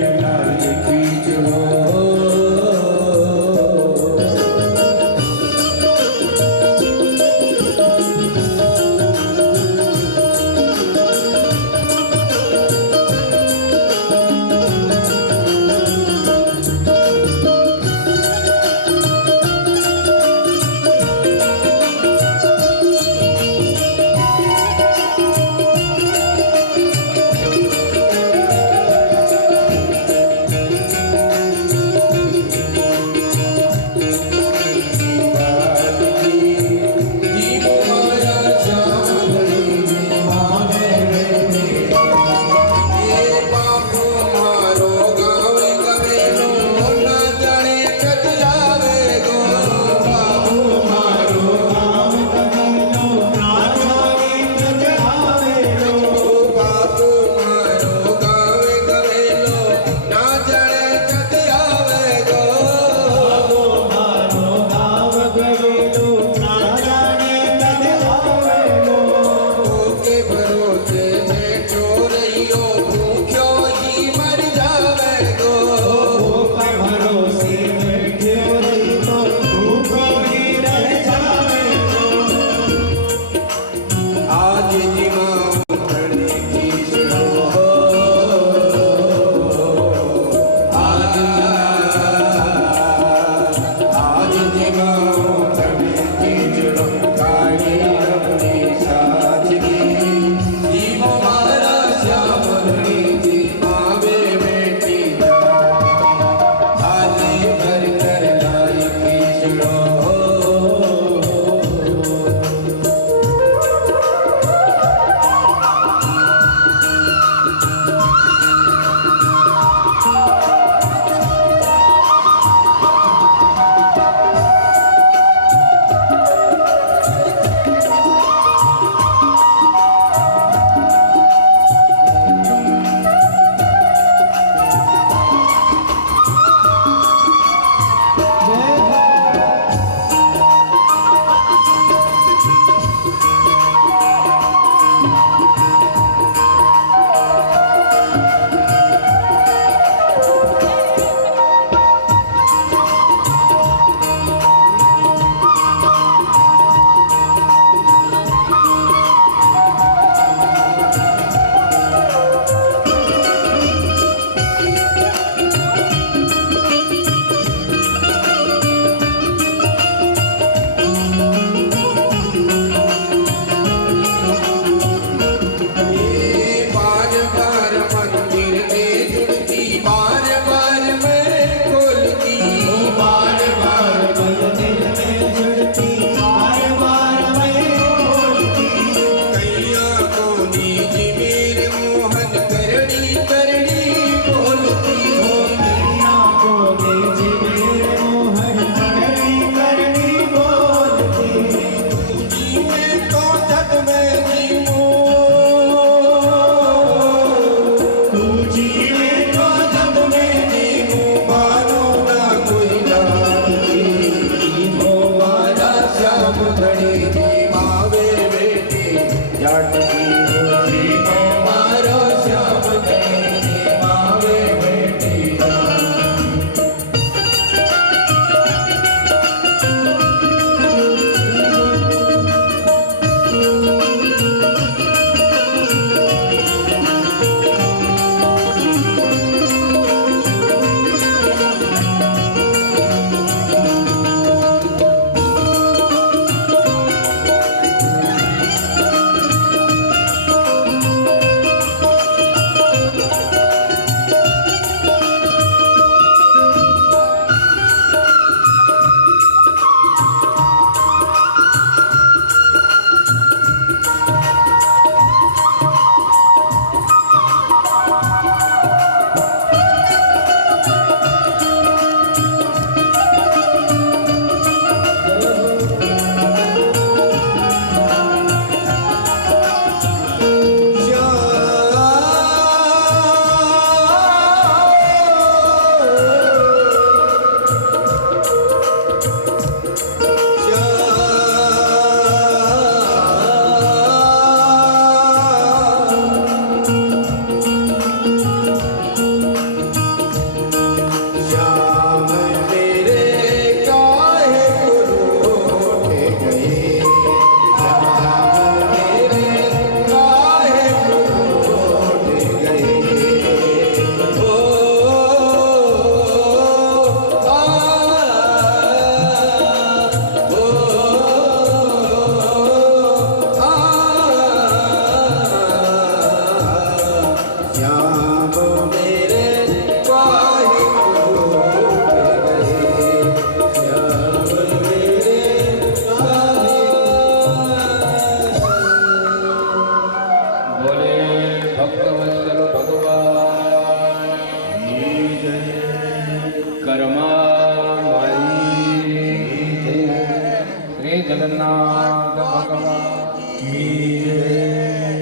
जगन्नाथ भगवान की जय।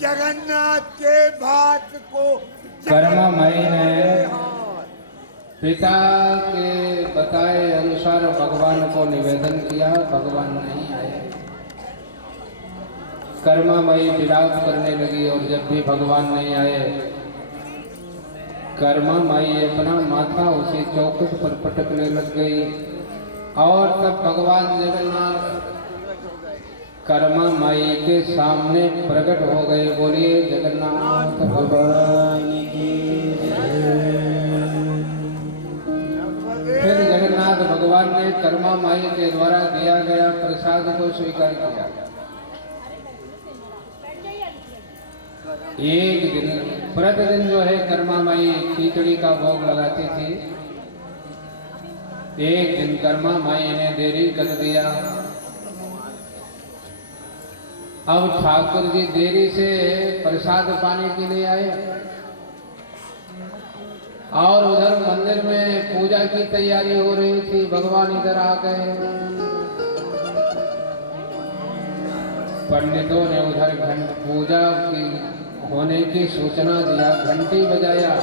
जगन्नाथ के भात को कर्ममय ने पिता के बताए अनुसार भगवान को निवेदन किया, भगवान नहीं आए। कर्ममयी विलाप करने लगी और जब भी भगवान नहीं आए, कर्ममयी अपना माथा उसी चौखट पर पटकने लग गई और तब भगवान जगन्नाथ कर्ममयी के सामने प्रकट हो गए। बोलिए जगन्नाथ भगवान की जय। फिर जगन्नाथ भगवान ने कर्ममयी के द्वारा दिया गया प्रसाद को स्वीकार किया। एक दिन प्रतिदिन जो है कर्ममयी खिचड़ी का भोग लगाती थी। एक दिन कर्ममयी ने देरी कर दिया। अब ठाकुर जी देरी से प्रसाद पाने के लिए आए और उधर मंदिर में पूजा की तैयारी हो रही थी। भगवान इधर आ गए। पंडितों ने उधर पूजा की होने की सूचना दिया, घंटी बजाया।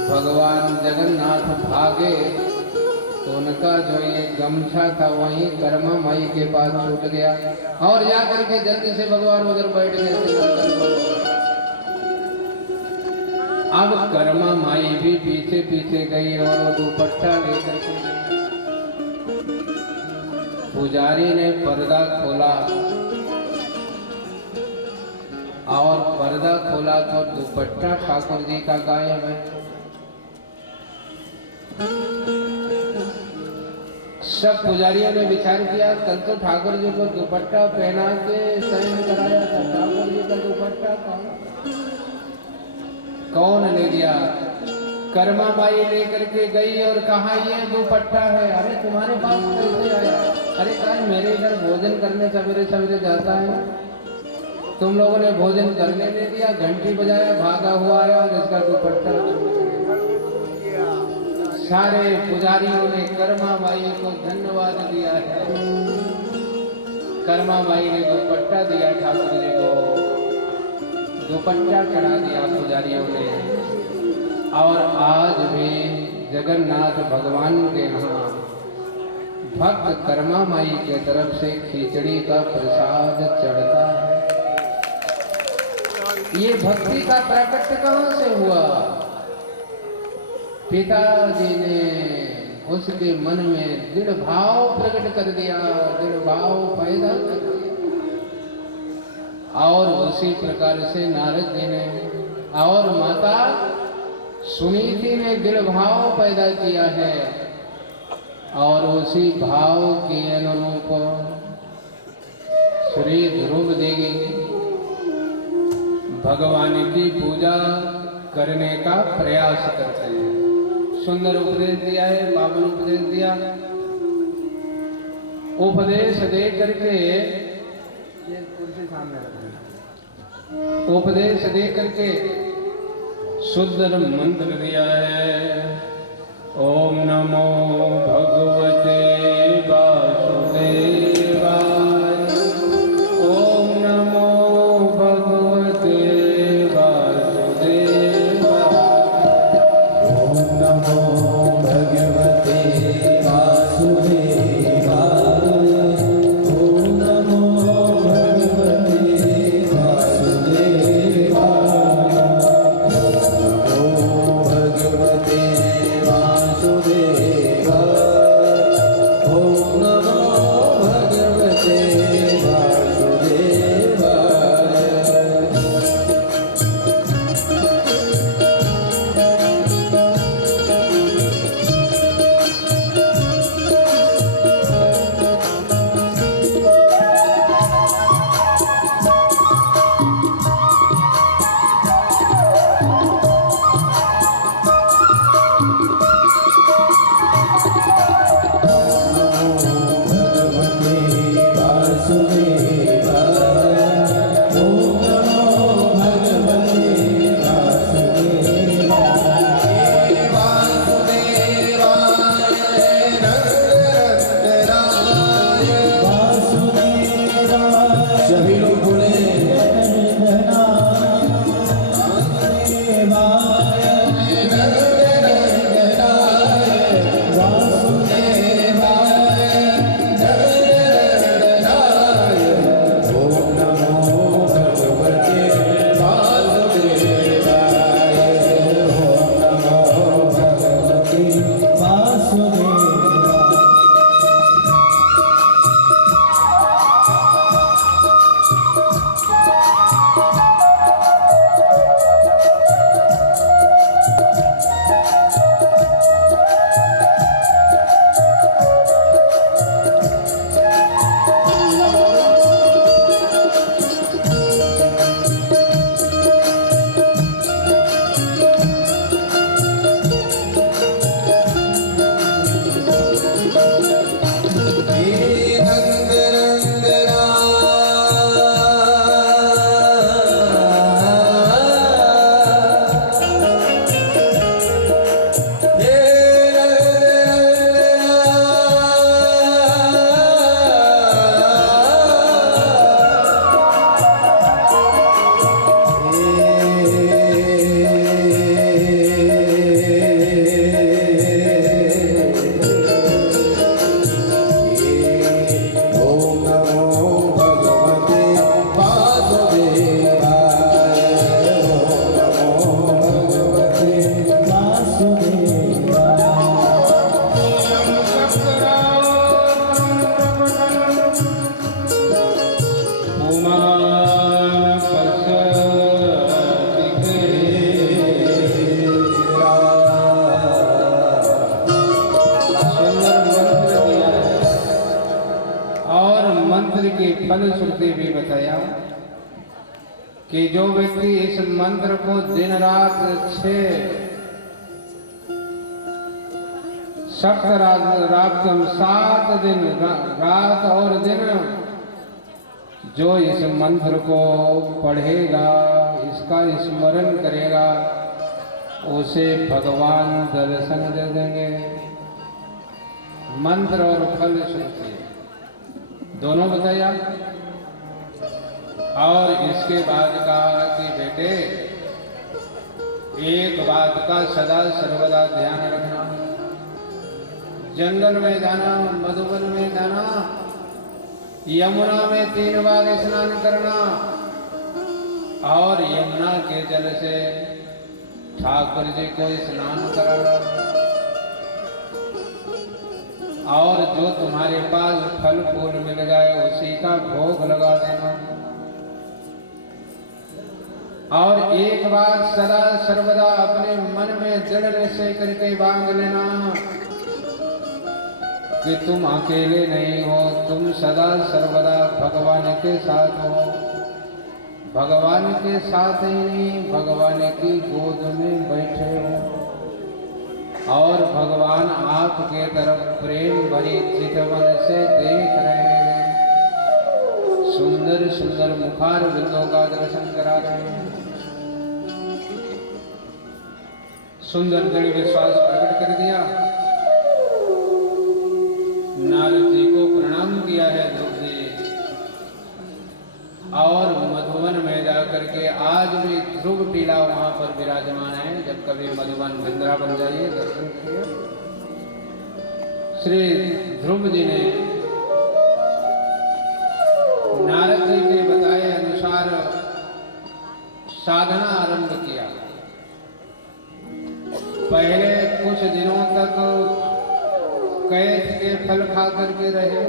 भगवान जगन्नाथ भागे तो उनका जो ये गमछा था वहीं कर्ममयी के पास छूट गया और जाकर के जल्दी से भगवान उधर बैठ गए। अब कर्ममयी भी पीछे पीछे गई और वो दुपट्टा लेकर के पुजारी ने पर्दा खोला और पर्दा खोला तो दुपट्टा ठाकुर जी का गायब है। सब पुजारियों ने विचार किया, कल तो ठाकुर जी को दुपट्टा पहना के शयन कराया था, ठाकुर जी का दुपट्टा कौन ले गया? कर्ममयी लेकर के गई और कहा ये दुपट्टा है। अरे तुम्हारे पास कैसे आया? अरे कहा मेरे इधर भोजन करने सवेरे सवेरे जाता है, तुम लोगों ने भोजन करने नहीं दिया, घंटी बजाया, भागा हुआ आया और इसका दुपट्टा। सारे पुजारियों ने कर्ममयी को धन्यवाद दिया है। कर्ममयी ने दुपट्टा दिया ठाकुर जी को, दुपट्टा चढ़ा दिया पुजारियों ने। और आज भी जगन्नाथ भगवान के यहाँ भक्त कर्ममयी के तरफ से खिचड़ी का प्रसाद चढ़ता है। ये भक्ति का प्रकट कहाँ से हुआ? पिताजी ने उसके मन में दृढ़ भाव प्रकट कर दिया, दृढ़ भाव पैदा कर दिया। और उसी प्रकार से नारद जी ने और माता सुनीति ने दृढ़ भाव पैदा किया है और उसी भाव के अनुरूप श्री ध्रुव देवी भगवान की पूजा करने का प्रयास करते हैं। सुंदर उपदेश दिया है, पावन उपदेश दिया। उपदेश दे करके ये कुर्सी सामने रखना। उपदेश दे करके सुंदर मंत्र दिया है। ओम नमो भगवते वासुदेवाय। ओम नमो भगवते वासुदेवाय। ओम नमो भगवते वासुदेवाय। ओम नमो भगवते वासुदेवाय। ओम भगवते वासुदेवाय। मंत्र की फलश्रुति भी बताया कि जो व्यक्ति इस मंत्र को दिन रात 7 दिन रात और दिन जो इस मंत्र को पढ़ेगा, इसका स्मरण करेगा, उसे भगवान दर्शन दे देंगे। मंत्र और फल श्रुति दोनों बताया। और इसके बाद कहा कि बेटे एक बात का सदा सर्वदा ध्यान रखना, जंगल में जाना, मधुबन में जाना, यमुना में 3 बार स्नान करना और यमुना के जल से ठाकुर जी को स्नान कराना, और जो तुम्हारे पास फल फूल मिल जाए उसी का भोग लगा देना। और एक बार सदा सर्वदा अपने मन में दृढ़ निश्चय करके बांध लेना कि तुम अकेले नहीं हो, तुम सदा सर्वदा भगवान के साथ हो। भगवान के साथ ही नहीं, भगवान की गोद में बैठे हो और भगवान आपके तरफ प्रेम भरी चितवन से देख रहे हैं, सुंदर सुंदर मुखार बिंदों का दर्शन करा रहे हैं। सुंदर दृढ़ विश्वास प्रकट कर दिया। नारद जी को प्रणाम किया है ध्रुव जी, और मधुबन में जाकर के आज भी ध्रुव टीला वहां पर विराजमान है। जब कभी मधुबन वृंदावन जाइए दर्शन करिए। श्री ध्रुव जी ने नारद जी के बताए अनुसार साधना आरंभ किया। पहले कुछ दिनों तक कैथ के फल खा करके रहे,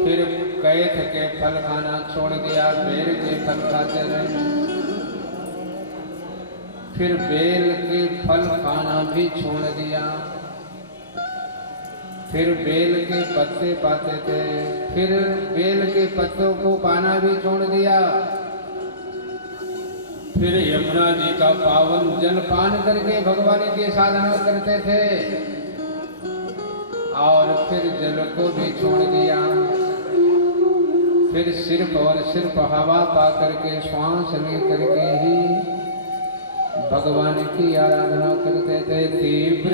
फिर कैथ के फल खाना छोड़ दिया, बेल के फल खाते रहे, फिर बेल के फल खाना भी छोड़ दिया, फिर बेल के पत्ते पाते थे, फिर बेल के पत्तों को पाना भी छोड़ दिया, फिर यमुना जी का पावन जल पान करके भगवान की साधना करते थे, और फिर जल को भी छोड़ दिया, फिर सिर्फ और सिर्फ हवा पा करके श्वास ले करके ही भगवान की आराधना करते थे। तीव्र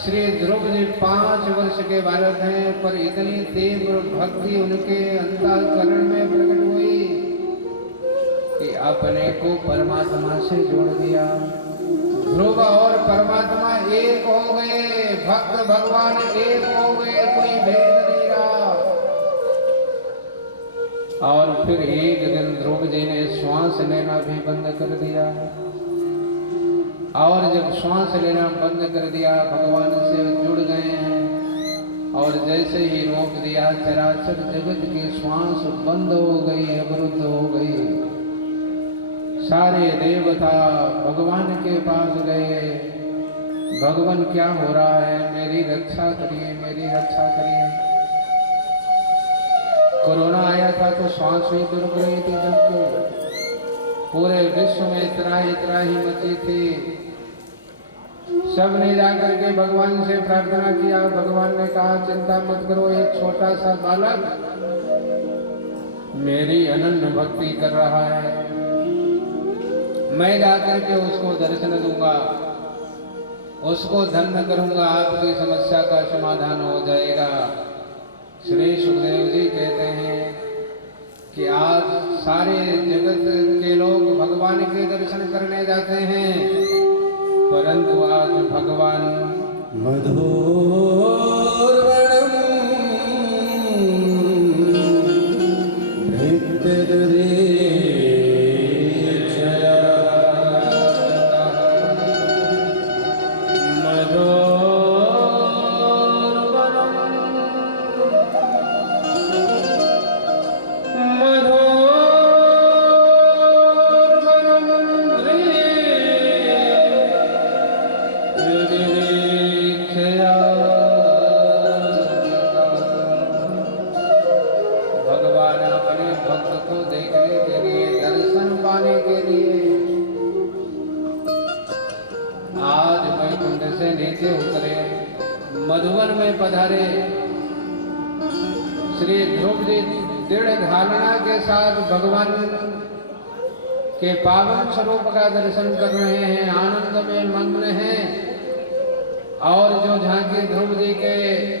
श्री ध्रुव जी 5 वर्ष के बालक हैं, पर इतनी तीव्र भक्ति उनके अंतःकरण में प्रकट हुई कि अपने को परमात्मा से जोड़ दिया। ध्रुव और परमात्मा एक हो गए, भक्त भगवान एक हो गए, कोई भेद नहीं रहा। और फिर एक दिन ध्रुव जी ने श्वास लेना भी बंद कर दिया, और जब श्वास लेना बंद कर दिया भगवान से जुड़ गए हैं, और जैसे ही रोक दिया चराचर जगत की श्वास बंद हो गई, अवरुद्ध हो गई। सारे देवता भगवान के पास गए, भगवान क्या हो रहा है, मेरी रक्षा करिए, मेरी रक्षा करिए। कोरोना आया था तो श्वास भी रुक रही थी, जबकि पूरे विश्व में इतना ही मची थी। सबने जाकर के भगवान से प्रार्थना किया। भगवान ने कहा चिंता मत करो, एक छोटा सा बालक मेरी अनन्य भक्ति कर रहा है, मैं जाकर के उसको दर्शन दूंगा, उसको धन्य करूंगा, आपकी समस्या का समाधान हो जाएगा। श्री सुखदेव जी कहते हैं कि आज सारे जगत के लोग भगवान के दर्शन करने जाते हैं, परंतु आज भगवान मधुरवनम मधुवन में पधारे श्री ध्रुव जी दृढ़ धारणा के साथ भगवान के पावन स्वरूप का दर्शन कर रहे हैं, आनंद में मग्न हैं। और जो झांकी ध्रुव जी के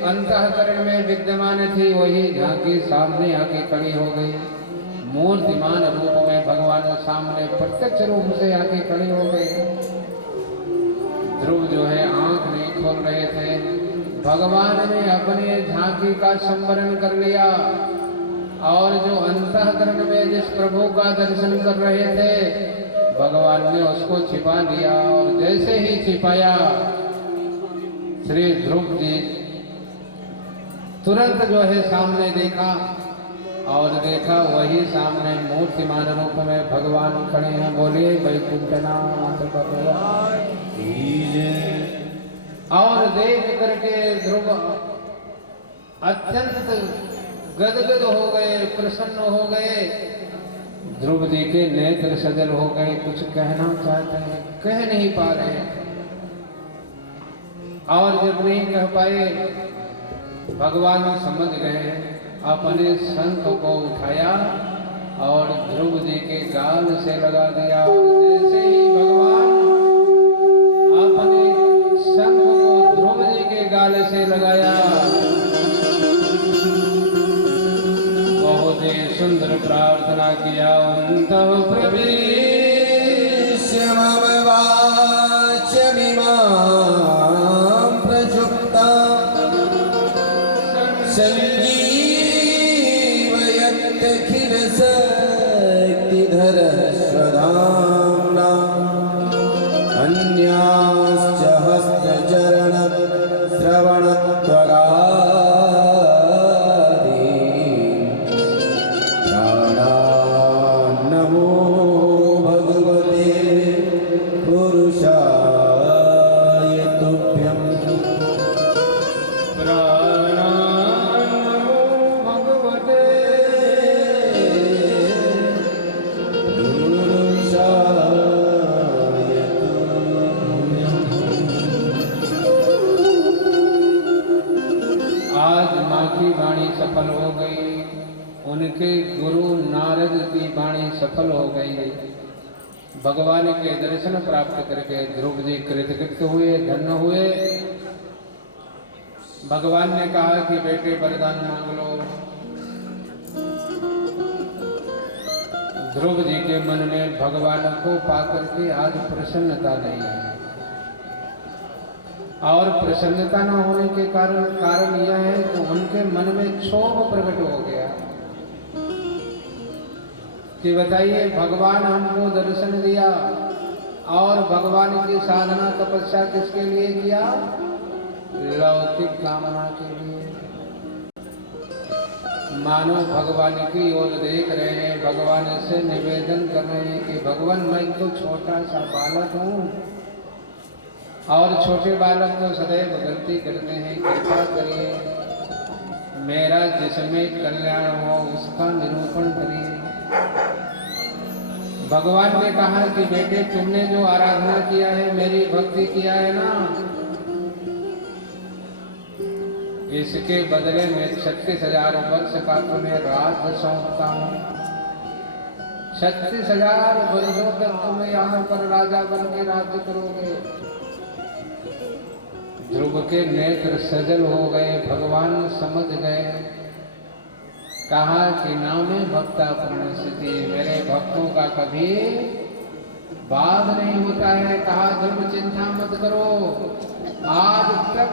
अंतःकरण में विद्यमान थी वही झांकी सामने आके खड़ी हो गई। मूर्तिमान रूप में भगवान सामने प्रत्यक्ष रूप से आके खड़े हो गए। ध्रुव जो है आंख नहीं खोल रहे थे, भगवान ने अपने झांकी का संवरण कर लिया और जो अंतःकरण में जिस प्रभु का दर्शन कर रहे थे भगवान ने उसको छिपा लिया। और जैसे ही छिपाया श्री ध्रुव जी तुरंत जो है सामने देखा और देखा वही सामने मूर्तिमान रूप में भगवान खड़े हैं। बोलिए वैकुंठनाथ भगवान की जय। और देख करके ध्रुव अत्यंत गदगद हो गए, प्रसन्न हो गए। ध्रुव जी के नेत्र सजल हो गए, कुछ कहना चाहते हैं कह नहीं पा रहे। और जब नहीं कह पाए भगवान समझ गए, अपने शंख को उठाया और ध्रुव जी के गाल से लगा दिया। जैसे ही भगवान अपने शंख को ध्रुव जी के गाल से लगाया, बहुत ही सुंदर प्रार्थना किया। अंतः प्रवेश्य मम वाचमिमां प्रजुक्ता संजीवयत्यखिल शक्तिधर स्वधाम्ना अन्याश्च हस्तचरण श्रवणत्वगा सफल हो गई। उनके गुरु नारद की वाणी सफल हो गई। भगवान के दर्शन प्राप्त करके ध्रुव जी कृतकृत हुए, धन्य हुए। भगवान ने कहा कि बेटे वरदान मांग लो। ध्रुव जी के मन में भगवान को पाकर के आज प्रसन्नता नहीं है। और प्रसन्नता न होने के कारण यह है कि उनके मन में क्षोभ प्रकट हो गया कि बताइए भगवान हमको दर्शन दिया और भगवान की साधना तपस्या किसके लिए किया? लौकिक कामना के लिए। मानो भगवान की ओर देख रहे हैं, भगवान से निवेदन कर रहे हैं कि भगवान मैं तो छोटा सा बालक हूँ और छोटे बालक तो सदैव गलती करते हैं, कृपा करिए मेरा जिसमें कल्याण हो उसका निरूपण करिए। भगवान ने कहा कि बेटे तुमने जो आराधना किया है, मेरी भक्ति किया है ना, इसके बदले में 36,000 वर्ष का तुम्हें राज्य सौंपता हूँ। 36,000 वर्षों तक तुम्हें यहाँ पर राजा बन के राज्य करोगे। ध्रुव के नेत्र सजल हो गए, भगवान समझ गए। कहा कि नामे भक्ता प्रणश्यति, मेरे भक्तों का कभी बाध नहीं होता है। कहा ध्रुव चिंता मत करो, आज तक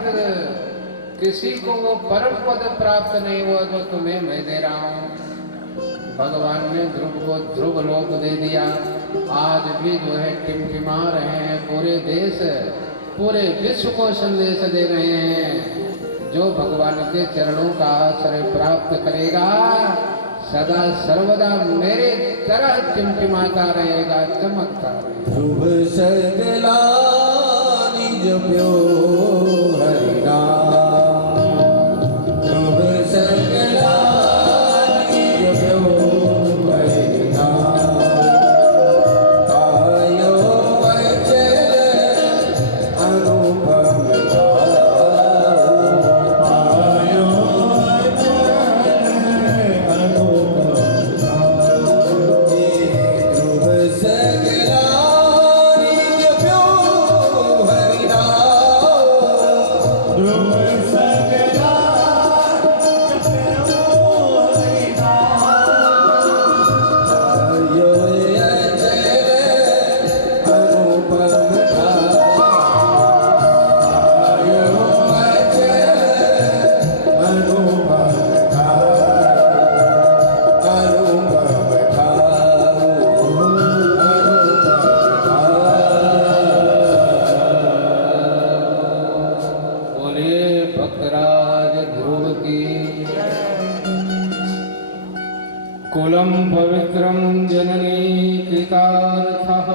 किसी को वो परम पद प्राप्त नहीं हुआ जो तुम्हें मैं दे रहा हूँ। भगवान ने ध्रुव को ध्रुव लोक दे दिया। आज भी जो है टिमटिमा रहे हैं, पूरे देश पूरे विश्व को संदेश दे रहे हैं। जो भगवान के चरणों का आश्रय प्राप्त करेगा सदा सर्वदा मेरे तरह टिमटिमाता रहेगा, चमकता रहेगा। ध्रुव सगला निज प्यो हरिनाम, ध्रुव सगला निज प्यो हरिनाम। आयो वचन अनुपम गाओ, कुलं पवित्रं जननी कृतार्थः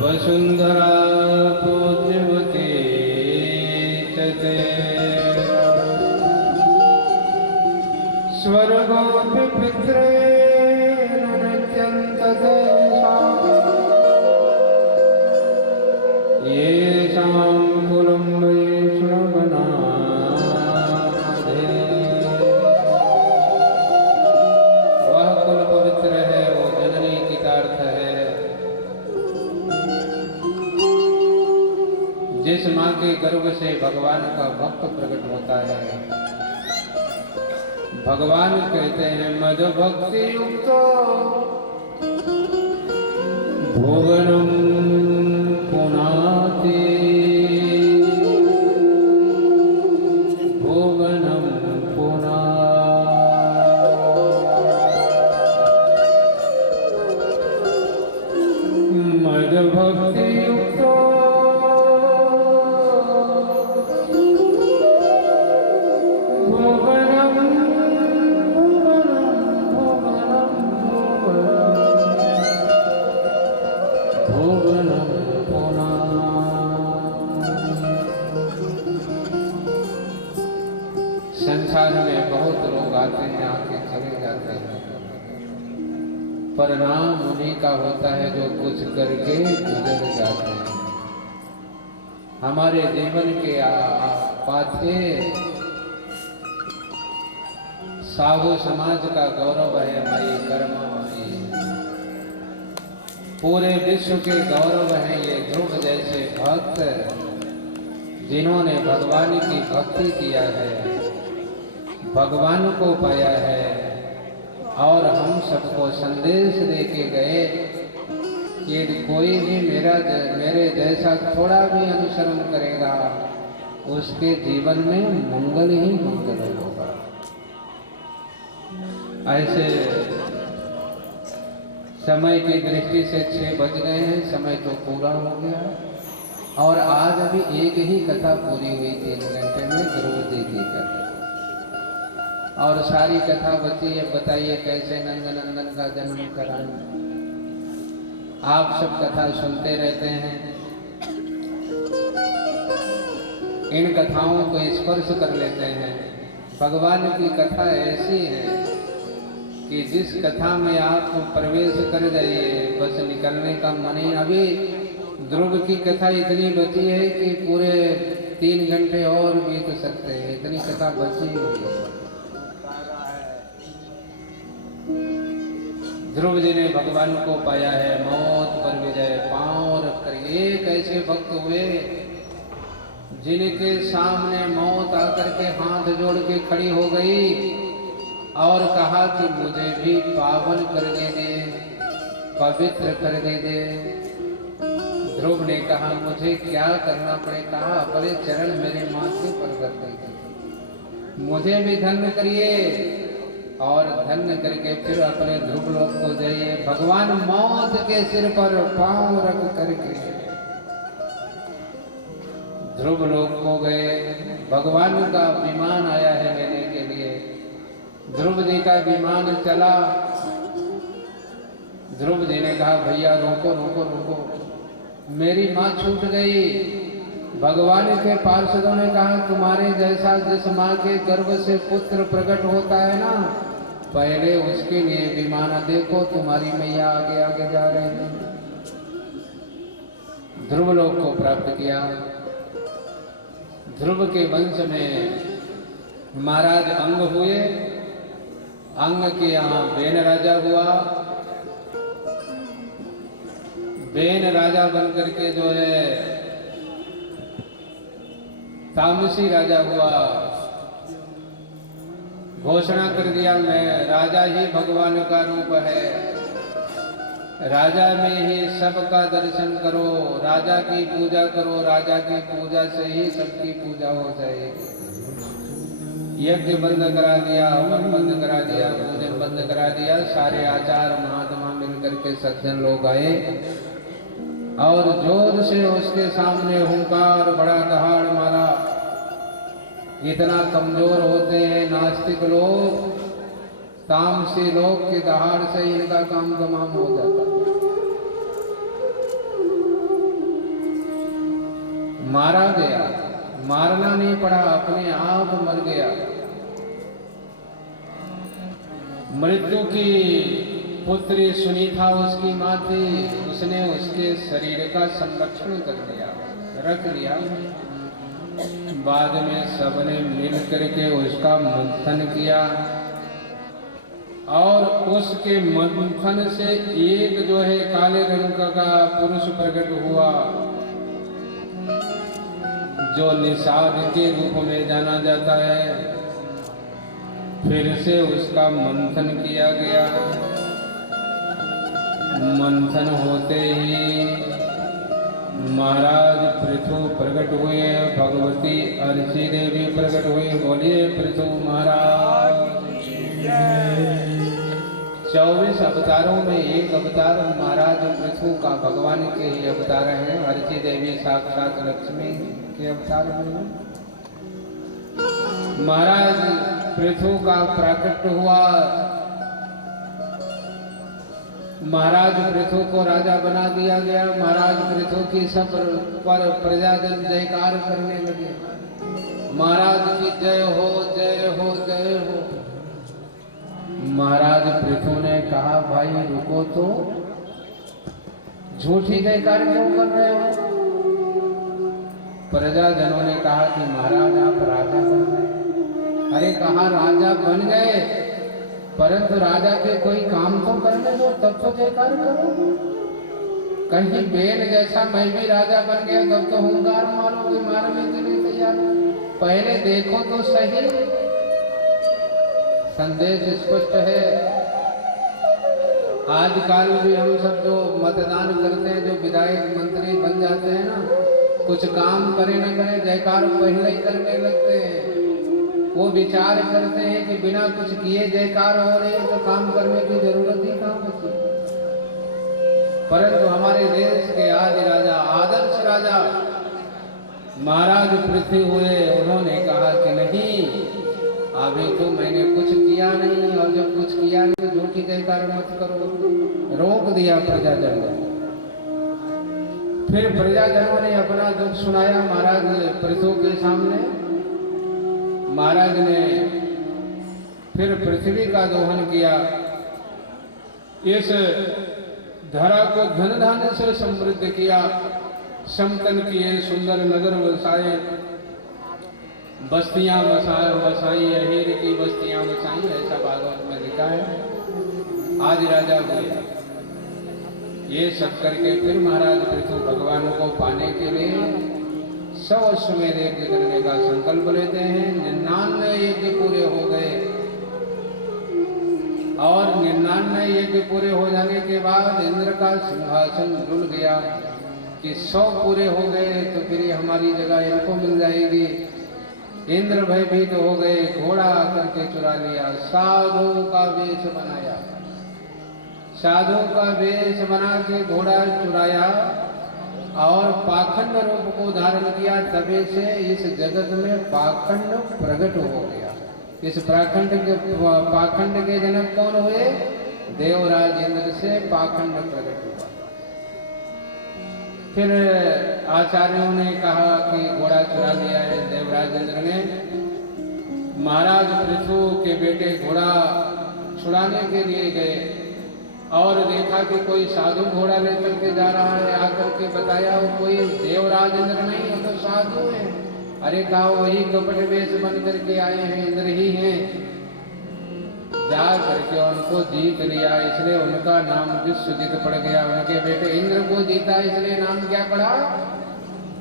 वसुन्धरा पूज्यवती च ते स्वर्गोऽपि पितॄन् नित्यन्ततेषाम् येषां कुलं वैष्णवनामधे। वह कुल पवित्र है, वो जननी कृतार्थ है, जिस माँ के गर्भ से भगवान का भक्त प्रकट होता है। भगवान कहते हैं मद भक्ति युक्तो भुवनम पुनाति भुवनम पुना। मद भक्ति युक्तो संसार में बहुत लोग आते हैं, आके चले जाते हैं, पर नाम उन्हीं का होता है जो कुछ करके गुजर जाते हैं। हमारे जीवन के पाछे साहू समाज का गौरव है माई कर्मा माई। पूरे विश्व के गौरव हैं ये ध्रुव जैसे भक्त जिन्होंने भगवान की भक्ति किया है, भगवान को पाया है और हम सबको संदेश दे के गए कि यदि कोई भी मेरे जैसा थोड़ा भी अनुसरण करेगा उसके जीवन में मंगल ही मंगल होगा। ऐसे समय की दृष्टि से 6 बज गए हैं, समय तो पूरा हो गया और आज अभी एक ही कथा पूरी हुई 3 घंटे में द्रौपदी की कथा और सारी कथा बची है। बताइए कैसे नंदनंदन का जन्म कराएं। आप सब कथा सुनते रहते हैं, इन कथाओं को स्पर्श कर लेते हैं। भगवान की कथा ऐसी है कि जिस कथा में आप प्रवेश कर जाइए बस निकलने का मन ही। अभी ध्रुव की कथा इतनी बची है कि पूरे 3 घंटे और बीत सकते हैं, इतनी कथा बची हुई है। ध्रुव जी ने भगवान को पाया है, मौत पर विजय पांव रखकर। एक ऐसे भक्त हुए जिनके सामने मौत आकर के हाथ जोड़ के खड़ी हो गई और कहा कि मुझे भी पावन कर दे, पवित्र कर दे। ध्रुव ने कहा मुझे क्या करना पड़े? कहा अपने चरण मेरे माथे पर कर दीजिए, मुझे भी धन्य करिए और धन्य करके फिर अपने ध्रुव लोक को जाइए। भगवान मौत के सिर पर पांव रख करके ध्रुव लोक को गए। भगवान का विमान आया है लेने के लिए। ध्रुव जी का विमान चला। ध्रुव जी ने कहा भैया रोको रोको रोको, मेरी माँ छूट गई। भगवान के पार्षदों ने कहा तुम्हारे जैसा जिस माँ के गर्भ से पुत्र प्रकट होता है ना, पहले उसके लिए विमान देखो, तुम्हारी मैया आगे आगे जा रही है। ध्रुव लोक को प्राप्त किया। ध्रुव के वंश में महाराज अंग हुए। अंग के यहाँ बेन राजा हुआ। बेन राजा बनकर के जो है तामसी राजा हुआ। घोषणा कर दिया मैं राजा ही भगवान का रूप है, राजा में ही सबका दर्शन करो, राजा की पूजा करो, राजा की पूजा से ही सबकी पूजा हो जाएगी। यज्ञ बंद करा दिया, हवन बंद करा दिया, पूजन बंद करा दिया। सारे आचार महात्मा मिलकर के सज्जन लोग आए और जोर से उसके सामने हुंकार बड़ा दहाड़ मारा। इतना कमजोर होते हैं नास्तिक लोग, तामसी लोग के दहाड़ से इनका काम तमाम हो जाता है। मारा गया, मारना नहीं पड़ा, अपने आप मर गया। मृत्यु की पुत्री सुनीता उसकी माँ थी, उसने उसके शरीर का संरक्षण कर दिया, रख लिया। बाद में सबने मिल करके उसका मंथन किया और उसके मंथन से एक जो है काले रंग का पुरुष प्रकट हुआ, जो निषाद के रूप में जाना जाता है। फिर से उसका मंथन किया गया। मंथन होते ही महाराज पृथु प्रकट हुए, भगवती अर्ची देवी प्रकट हुई। बोलिए पृथु महाराज। 24 अवतारों में एक अवतार महाराज पृथु का भगवान के ही अवतार हैं। अर्ची देवी साक्षात लक्ष्मी के अवतार में महाराज पृथु का प्राकट्य हुआ। महाराज पृथु को राजा बना दिया गया। महाराज पृथु की सब पर प्रजाजन जयकार करने लगे, महाराज की जय हो जय हो जय हो। महाराज पृथु ने कहा भाई रुको तो, झूठी जयकार क्यों कर रहे हो? प्रजाजनों ने कहा कि महाराज आप राजा बन गए। अरे कहा राजा बन गए, परंतु राजा के कोई काम तो करने दो, तब तो जयकार करो। कहीं बेल जैसा मैं भी राजा बन गया तब तो हुंकार मारोगे, मारने के लिए तैयार। पहले देखो तो सही। संदेश स्पष्ट है। आजकल भी हम सब जो मतदान करते हैं, जो विधायक मंत्री बन जाते हैं ना, कुछ काम करे न करे जयकार पहले ही करने लगते हैं। वो विचार करते हैं कि बिना कुछ किए जयकार हो रहे हैं तो काम करने की जरूरत ही कहाँ बची। परंतु हमारे देश के आदि राजा, आदर्श राजा महाराज पृथ्वी हुए, उन्होंने कहा कि नहीं, अभी तो मैंने कुछ किया नहीं, और जब कुछ किया नहीं तो झूठी जयकार मत करो। रोक दिया प्रजाजनों। फिर प्रजाजनों ने अपना दुख सुनाया महाराज पृथु के सामने। महाराज ने फिर पृथ्वी का दोहन किया। इस धरा को धन धान्य से समृद्ध किया, समतल किए, सुंदर नगर बसाए, बस्तियां बसाई, अहीर की बस्तियां बसाई, ऐसा भागवत में लिखा है। आज राजा हुए। ये सब करके फिर महाराज पृथु भगवान को पाने के लिए 100 अश्वमेध यज्ञ करने का संकल्प लेते हैं। 99 यज्ञ पूरे हो गए और 99 यज्ञ पूरे हो जाने के बाद इंद्र का सिंहासन डुल गया कि 100 पूरे हो गए तो फिर हमारी जगह इनको मिल जाएगी। इंद्र भयभीत हो गए, घोड़ा आकर के चुरा लिया, साधु का वेश बनाया, साधु का वेश बना के घोड़ा चुराया और पाखंड रूप को धारण किया। तबे से इस जगत में पाखंड प्रकट हो गया। इस पाखंड के जनक कौन हुए? देवराज इंद्र से पाखंड प्रकट हुआ। फिर आचार्यों ने कहा कि घोड़ा चुरा लिया है देवराज इंद्र ने। महाराज पृथु के बेटे घोड़ा छुड़ाने के लिए गए और देखा कि कोई साधु घोड़ा लेकर के जा रहा है। आकर के बताया वो कोई देवराज इंद्र नहीं, वो तो साधु है। अरे कहा वही कपट वेश बन करके आए हैं, इंद्र ही हैं। जा करके उनको जीत लिया, इसलिए उनका नाम विश्वजित पड़ गया। उनके बेटे इंद्र को जीता, इसलिए नाम क्या पड़ा?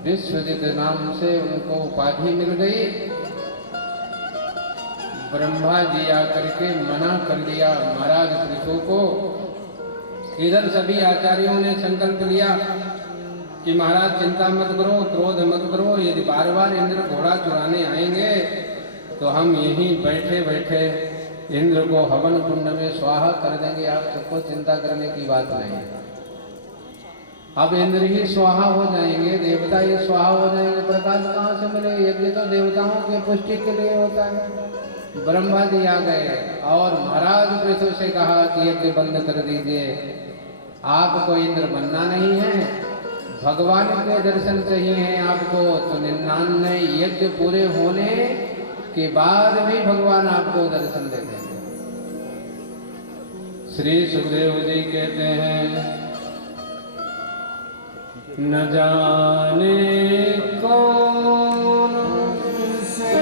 विश्वजित नाम से उनको उपाधि मिल गई। ब्रह्मा जी आकर के मना कर दिया महाराज पृथु को। इधर सभी आचार्यों ने संकल्प लिया कि महाराज चिंता मत करो, क्रोध मत करो, यदि बार बार इंद्र घोड़ा चुराने आएंगे तो हम यहीं बैठे बैठे इंद्र को हवन कुंड में स्वाहा कर देंगे। आप सबको चिंता करने की बात नहीं। अब इंद्र ही स्वाहा हो जाएंगे, देवता ही स्वाहा हो जाएंगे, प्रकाश कहाँ से मिले? यज्ञ तो देवताओं के पुष्टि के लिए होता है। ब्रह्मा जी आ गए और महाराज पृथु से कहा कि यज्ञ बंद कर दीजिए, आपको इंद्र बनना नहीं है, भगवान के दर्शन चाहिए हैं आपको। तो 99 यज्ञ पूरे होने के बाद भी भगवान आपको दर्शन देते हैं। श्री सुखदेव जी कहते हैं, न जाने कौन से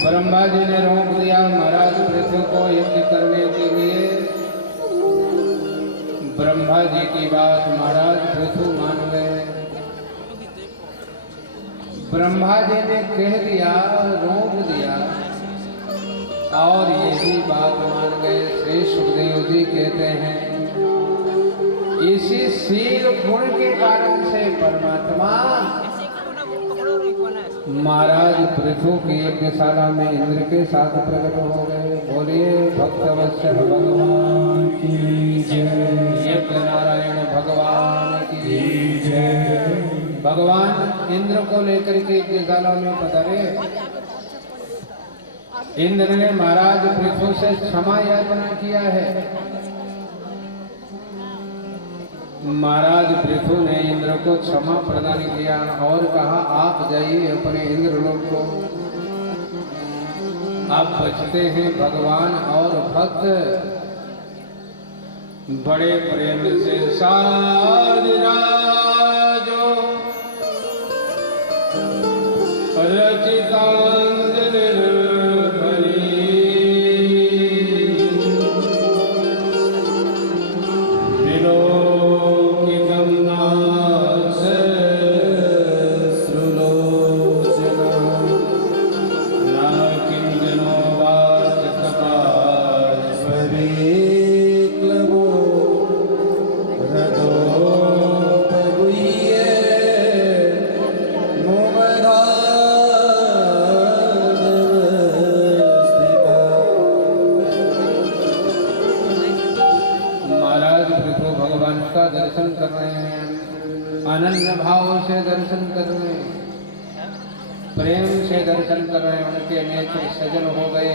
ब्रह्मा जी ने रोक दिया महाराज पृथ्वी को यज्ञ करने के लिए। ब्रह्मा जी की बात महाराज पृथ्वी मान गए। ब्रह्मा जी ने कह दिया, रोक दिया और यही बात मान गए। श्री सुखदेव जी कहते हैं, इसी शील गुण के कारण से परमात्मा महाराज पृथु की यज्ञशाला में इंद्र के साथ प्रकट हो गए। बोलिए भक्तवत्सल भगवान की जय। यज्ञ नारायण भगवान की जय। भगवान इंद्र को लेकर के यज्ञशाला में पधारे। इंद्र ने महाराज पृथु से क्षमा याचना किया है। महाराज पृथु ने इंद्र को क्षमा प्रदान किया और कहा आप जाइए अपने इंद्रलोक को। अब बचते हैं भगवान और भक्त। बड़े प्रेम से साज राजो रचितांजलि दर्शन कर रहे हैं। अनन्य भाव से दर्शन कर रहे हैं, प्रेम से दर्शन कर रहे हैं। उनके नेत्र सजल हो गए।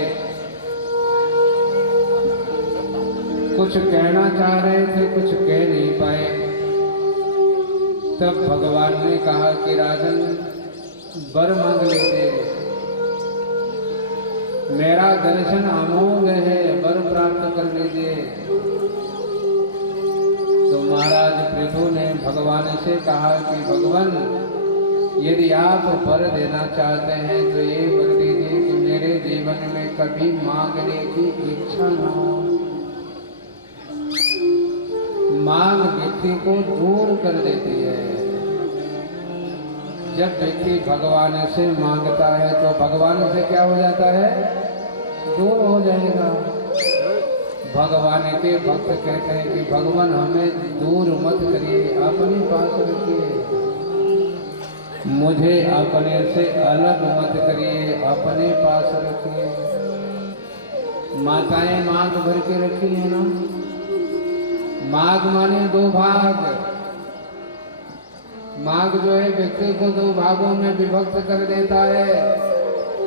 कुछ कहना चाह रहे थे, कुछ कह नहीं पाए। तब भगवान ने कहा कि राजन वर मांग लेते, मेरा दर्शन अमोघ है, वर प्राप्त कर लीजिए। तो महाराज पृथु ने भगवान से कहा कि भगवान यदि आप वर देना चाहते हैं तो ये वर दीजिए कि मेरे जीवन में कभी मांगने की इच्छा न हो। मांग व्यक्ति को दूर कर देती है। जब व्यक्ति भगवान से मांगता है तो भगवान से क्या हो जाता है? दूर हो जाएगा। भगवान के भक्त कहते हैं कि भगवान हमें दूर मत करिए, अपने पास रखिए। मुझे अपने से अलग मत करिए, अपने पास रखिए। माताएं मांग भर के रखी है ना। माघ माने दो भाग। माघ जो है व्यक्ति को दो भागों में विभक्त कर देता है।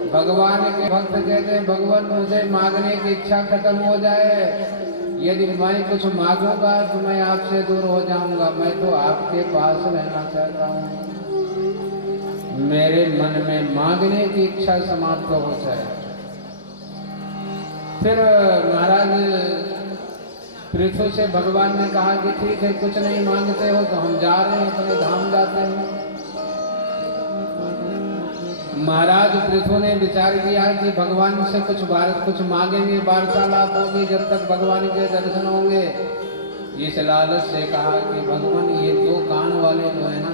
भगवान के भक्त कहते हैं भगवान मुझे मांगने की इच्छा खत्म हो जाए। यदि मैं कुछ मांगूंगा तो मैं आपसे दूर हो जाऊंगा। मैं तो आपके पास रहना चाहता हूँ। मेरे मन में मांगने की इच्छा समाप्त हो जाए। फिर महाराज पृथु से भगवान ने कहा कि ठीक है, कुछ नहीं मांगते हो तो हम जा रहे हैं, अपने धाम जाते हैं। महाराज पृथु ने विचार किया कि भगवान से कुछ मांगेंगे, वार्तालाप होगी, जब तक भगवान के दर्शन होंगे। इस लालच से कहा कि भगवान ये दो कान वाले जो है ना,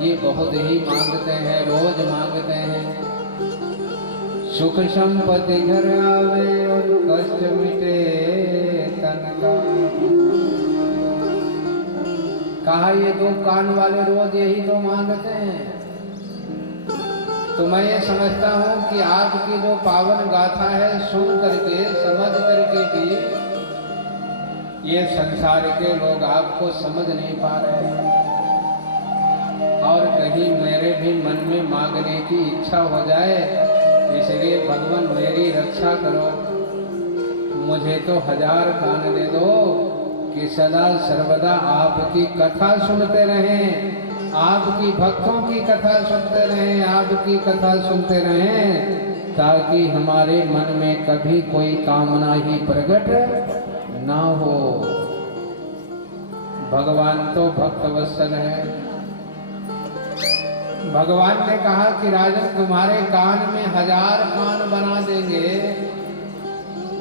ये बहुत ही मांगते हैं, रोज मांगते हैं। सुख संपत्ति घर आवे और कष्ट मिटे तन का। कहा ये दो कान वाले रोज यही तो मांगते हैं। तो मैं ये समझता हूँ कि आपकी जो पावन गाथा है सुन करके समझ करके भी ये संसार के लोग आपको समझ नहीं पा रहे हैं। और कहीं मेरे भी मन में मांगने की इच्छा हो जाए, इसलिए भगवान मेरी रक्षा करो। मुझे तो 1000 कान दे दो कि सदा सर्वदा आपकी कथा सुनते रहें, आपकी भक्तों की कथा सुनते रहें, आपकी कथा सुनते रहें, ताकि हमारे मन में कभी कोई कामना ही प्रकट ना हो। भगवान तो भक्तवत्सल है। भगवान ने कहा कि राजन तुम्हारे कान में 1000 कान बना देंगे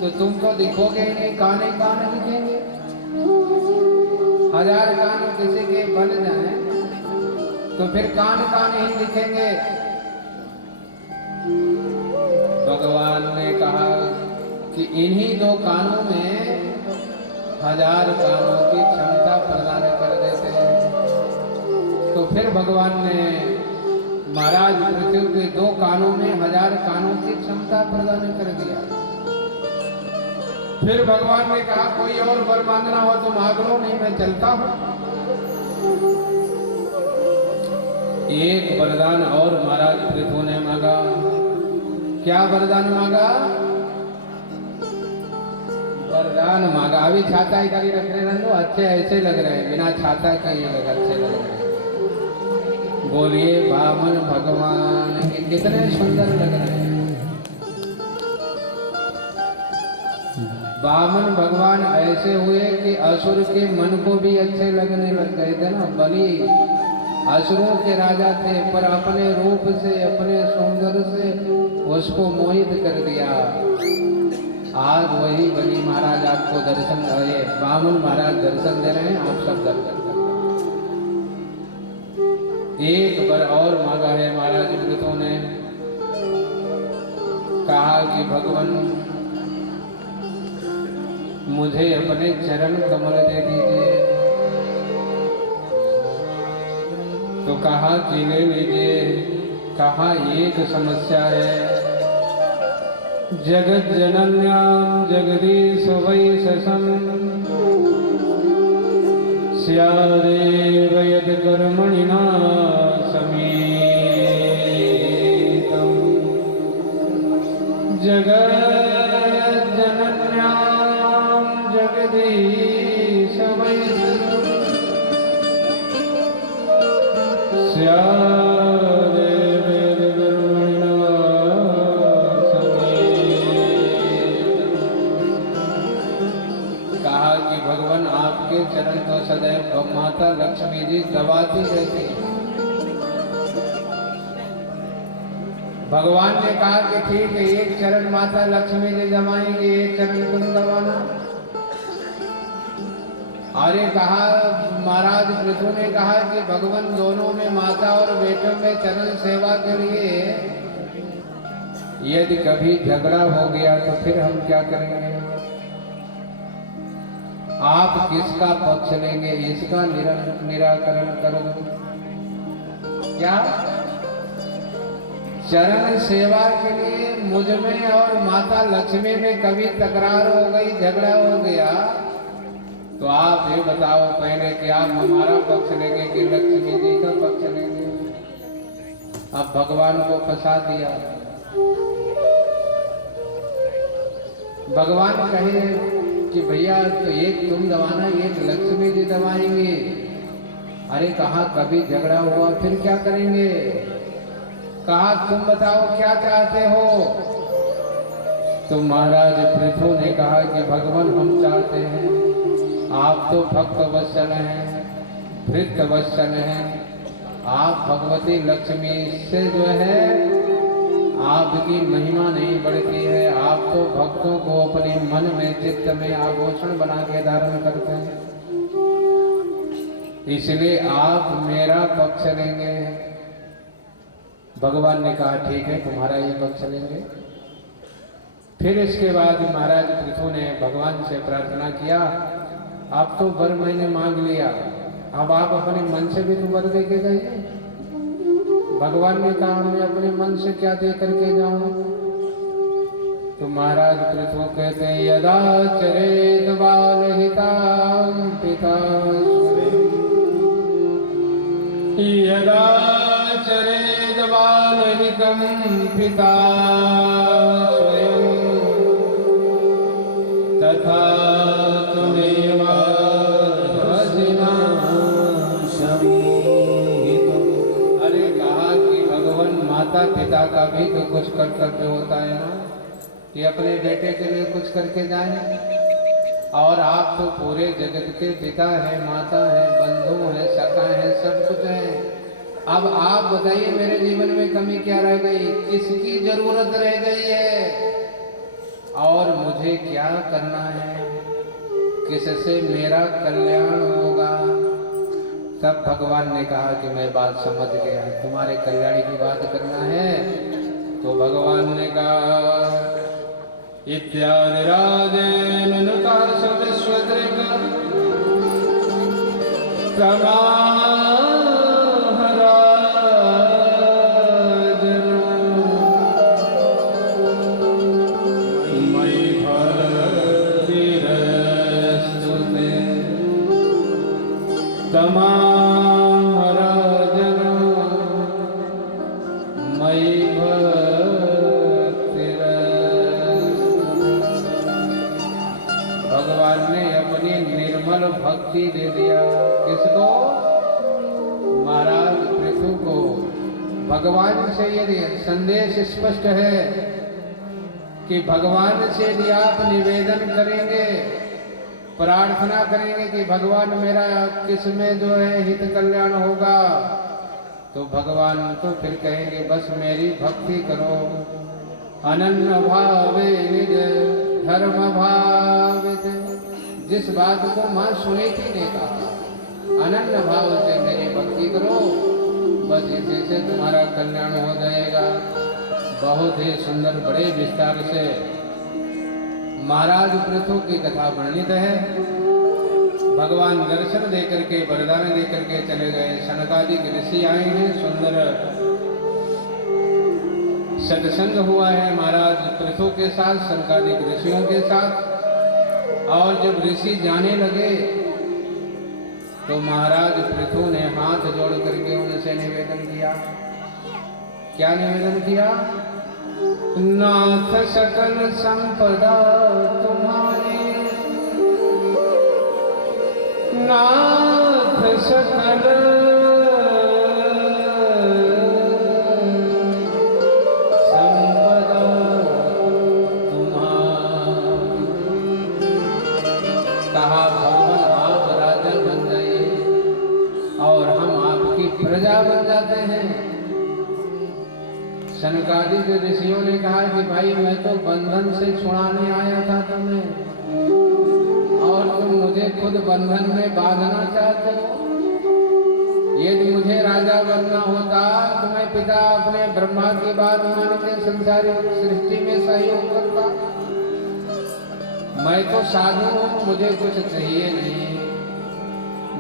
तो तुम तो दिखोगे ही नहीं, काने कान दिखेंगे। 1000 कान किसी के बन जाए तो फिर कान कान ही दिखेंगे। भगवान ने कहा कि इन्हीं 2 कानों में 1000 कानों की क्षमता प्रदान कर देते हैं। तो फिर भगवान ने महाराज पृथ्वी के 2 कानों में 1000 कानों की क्षमता प्रदान कर दिया। फिर भगवान ने कहा कोई और वर मांगना हो तो मांग लो, नहीं मैं चलता हूं। एक वरदान और महाराज पृथु ने मांगा। क्या वरदान मांगा? वरदान मांगा। अभी छाता इधर ही रखने रहने दो, अच्छे ऐसे लग रहे हैं, बिना छाता के ये लग अच्छे लग रहे हैं। बोलिए वामन भगवान के कितने सुंदर लग रहे हैं। वामन भगवान ऐसे हुए कि असुर के मन को भी अच्छे लगने लग गए थे ना। बलि असुरों के राजा थे, पर अपने रूप से, अपने सौंदर्य से उसको मोहित कर दिया। आज वही बलि महाराज आपको दर्शन, वामन महाराज दर्शन दे रहे हैं, आप सब दर्शन कर। एक बार और मांगा है महाराज पृथु ने। कहा कि भगवान मुझे अपने चरण कमल दे दीजिए। तो कहा कि ले लीजिए। कहा एक समस्या है। जगत जनन्याम जगदीश वै ससम स्यादेव यद कर्मणिना समीतम। जगत जगदीश वै स्यादेव यद कर्मणिना समीतम। कहा कि भगवान आपके चरण तो सदैव माता लक्ष्मी जी दबाती रहती है। भगवान ने कहा कि ठीक है, एक चरण माता लक्ष्मी जी दबाएंगे, एक चरण तुम दबाना। अरे कहा महाराज पृथु ने कहा कि भगवान दोनों में, माता और बेटों में चरण सेवा के लिए यदि कभी झगड़ा हो गया तो फिर हम क्या करेंगे? आप किसका पक्ष लेंगे? इसका निराकरण करो। क्या चरण सेवा के लिए मुझ में और माता लक्ष्मी में कभी तकरार हो गई, झगड़ा हो गया, तो आप ये बताओ पहले कि आप हमारा पक्ष लेंगे कि लक्ष्मी जी का पक्ष लेंगे? अब भगवान को फंसा दिया। भगवान कहे कि भैया तो एक तुम दबाना, एक लक्ष्मी जी दबाएंगे। अरे कहा कभी झगड़ा हुआ फिर क्या करेंगे? कहा तुम बताओ क्या चाहते हो? तो महाराज पृथु ने कहा कि भगवान हम चाहते हैं, आप तो भक्त वत्सल हैं, भृत वत्सल हैं, आप भगवती लक्ष्मी से जो है आपकी महिमा नहीं बढ़ती है। आप तो भक्तों को अपने मन में, चित्त में आभूषण बना के धारण करते हैं, इसलिए आप मेरा पक्ष लेंगे। भगवान ने कहा ठीक है, तुम्हारा ये पक्ष लेंगे। फिर इसके बाद महाराज पृथु ने भगवान से प्रार्थना किया, आप तो वर मैंने मांग लिया, अब आप अपने मन से भी तो वर दे के गए। भगवान ने कहा मैं अपने मन से क्या दे करके जाऊं? तो महाराज पृथु कहते हैं यदा चरेत बालहितां पिता यदा चरेत बालहितं पिता स्वयं तथा माता पिता का भी तो कुछ कर्तव्य होता है ना, कि अपने बेटे के लिए कुछ करके जाएं। और आप तो पूरे जगत के पिता हैं, माता हैं, बंधु हैं, सखा हैं, सब कुछ हैं। अब आप बताइए मेरे जीवन में कमी क्या रह गई? किसकी जरूरत रह गई है? और मुझे क्या करना है? किससे मेरा कल्याण होगा? तब भगवान ने कहा कि मैं बात समझ गया, तुम्हारे कल्याण की बात करना है। तो भगवान ने कहा इत्यादि राजेन नुकास विश्वदृक् समाहरा तमाम राजन मई भक्ति रस। भगवान ने अपनी निर्मल भक्ति दे दिया किसको? महाराज पृथु को। भगवान से यदि संदेश स्पष्ट है कि भगवान से यदि आप निवेदन करेंगे, प्रार्थना करेंगे कि भगवान मेरा किसमें जो है हित कल्याण होगा, तो भगवान तो फिर कहेंगे बस मेरी भक्ति करो। अनन्य भावे निज धर्म भावित। जिस बात को मां सुनीति ने कहा, अनन्य भाव से मेरी भक्ति करो, बस इसी से तुम्हारा कल्याण हो जाएगा। बहुत ही सुंदर बड़े विस्तार से महाराज पृथु की कथा वर्णित है। भगवान दर्शन देकर के वरदान देकर के चले गए। सनकादिक ऋषि आए हैं, सुंदर सत्संग हुआ है महाराज पृथु के साथ, सनकादिक ऋषियों के साथ। और जब ऋषि जाने लगे तो महाराज पृथु ने हाथ जोड़ करके उनसे निवेदन किया। क्या निवेदन किया? नाथ सकल संपदा तुम्हारी, नाथ सकल संपदा तुम्हारी। कहा भगवान आप राजा बन जाइए और हम आपकी प्रजा बन जाते हैं। सनकादिक ऋषियों ने कहा कि भाई मैं तो बंधन से छुड़ाने आया था तुम्हें, और तुम मुझे खुद बंधन में बांधना चाहते हो। यदि मुझे राजा बनना होता तो मैं पिता अपने ब्रह्मा की बात मान के संसारिक सृष्टि में सहयोग करता। मैं तो साधु हूँ, मुझे कुछ चाहिए नहीं।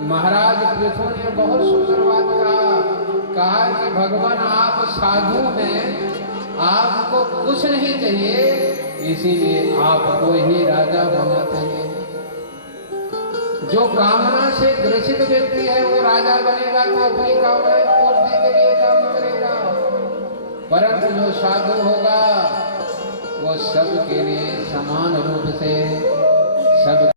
महाराज पृथु ने बहुत सुंदर बात कहा कि भगवान आप साधु हैं, आपको कुछ नहीं चाहिए, इसीलिए आपको ही राजा होना चाहिए। जो कामना से ग्रसित व्यक्ति है वो राजा बनेगा तो अपनी कामनाएं पूर्ति के लिए काम करेगा, परंतु जो साधु होगा वो सबके लिए समान रूप से सब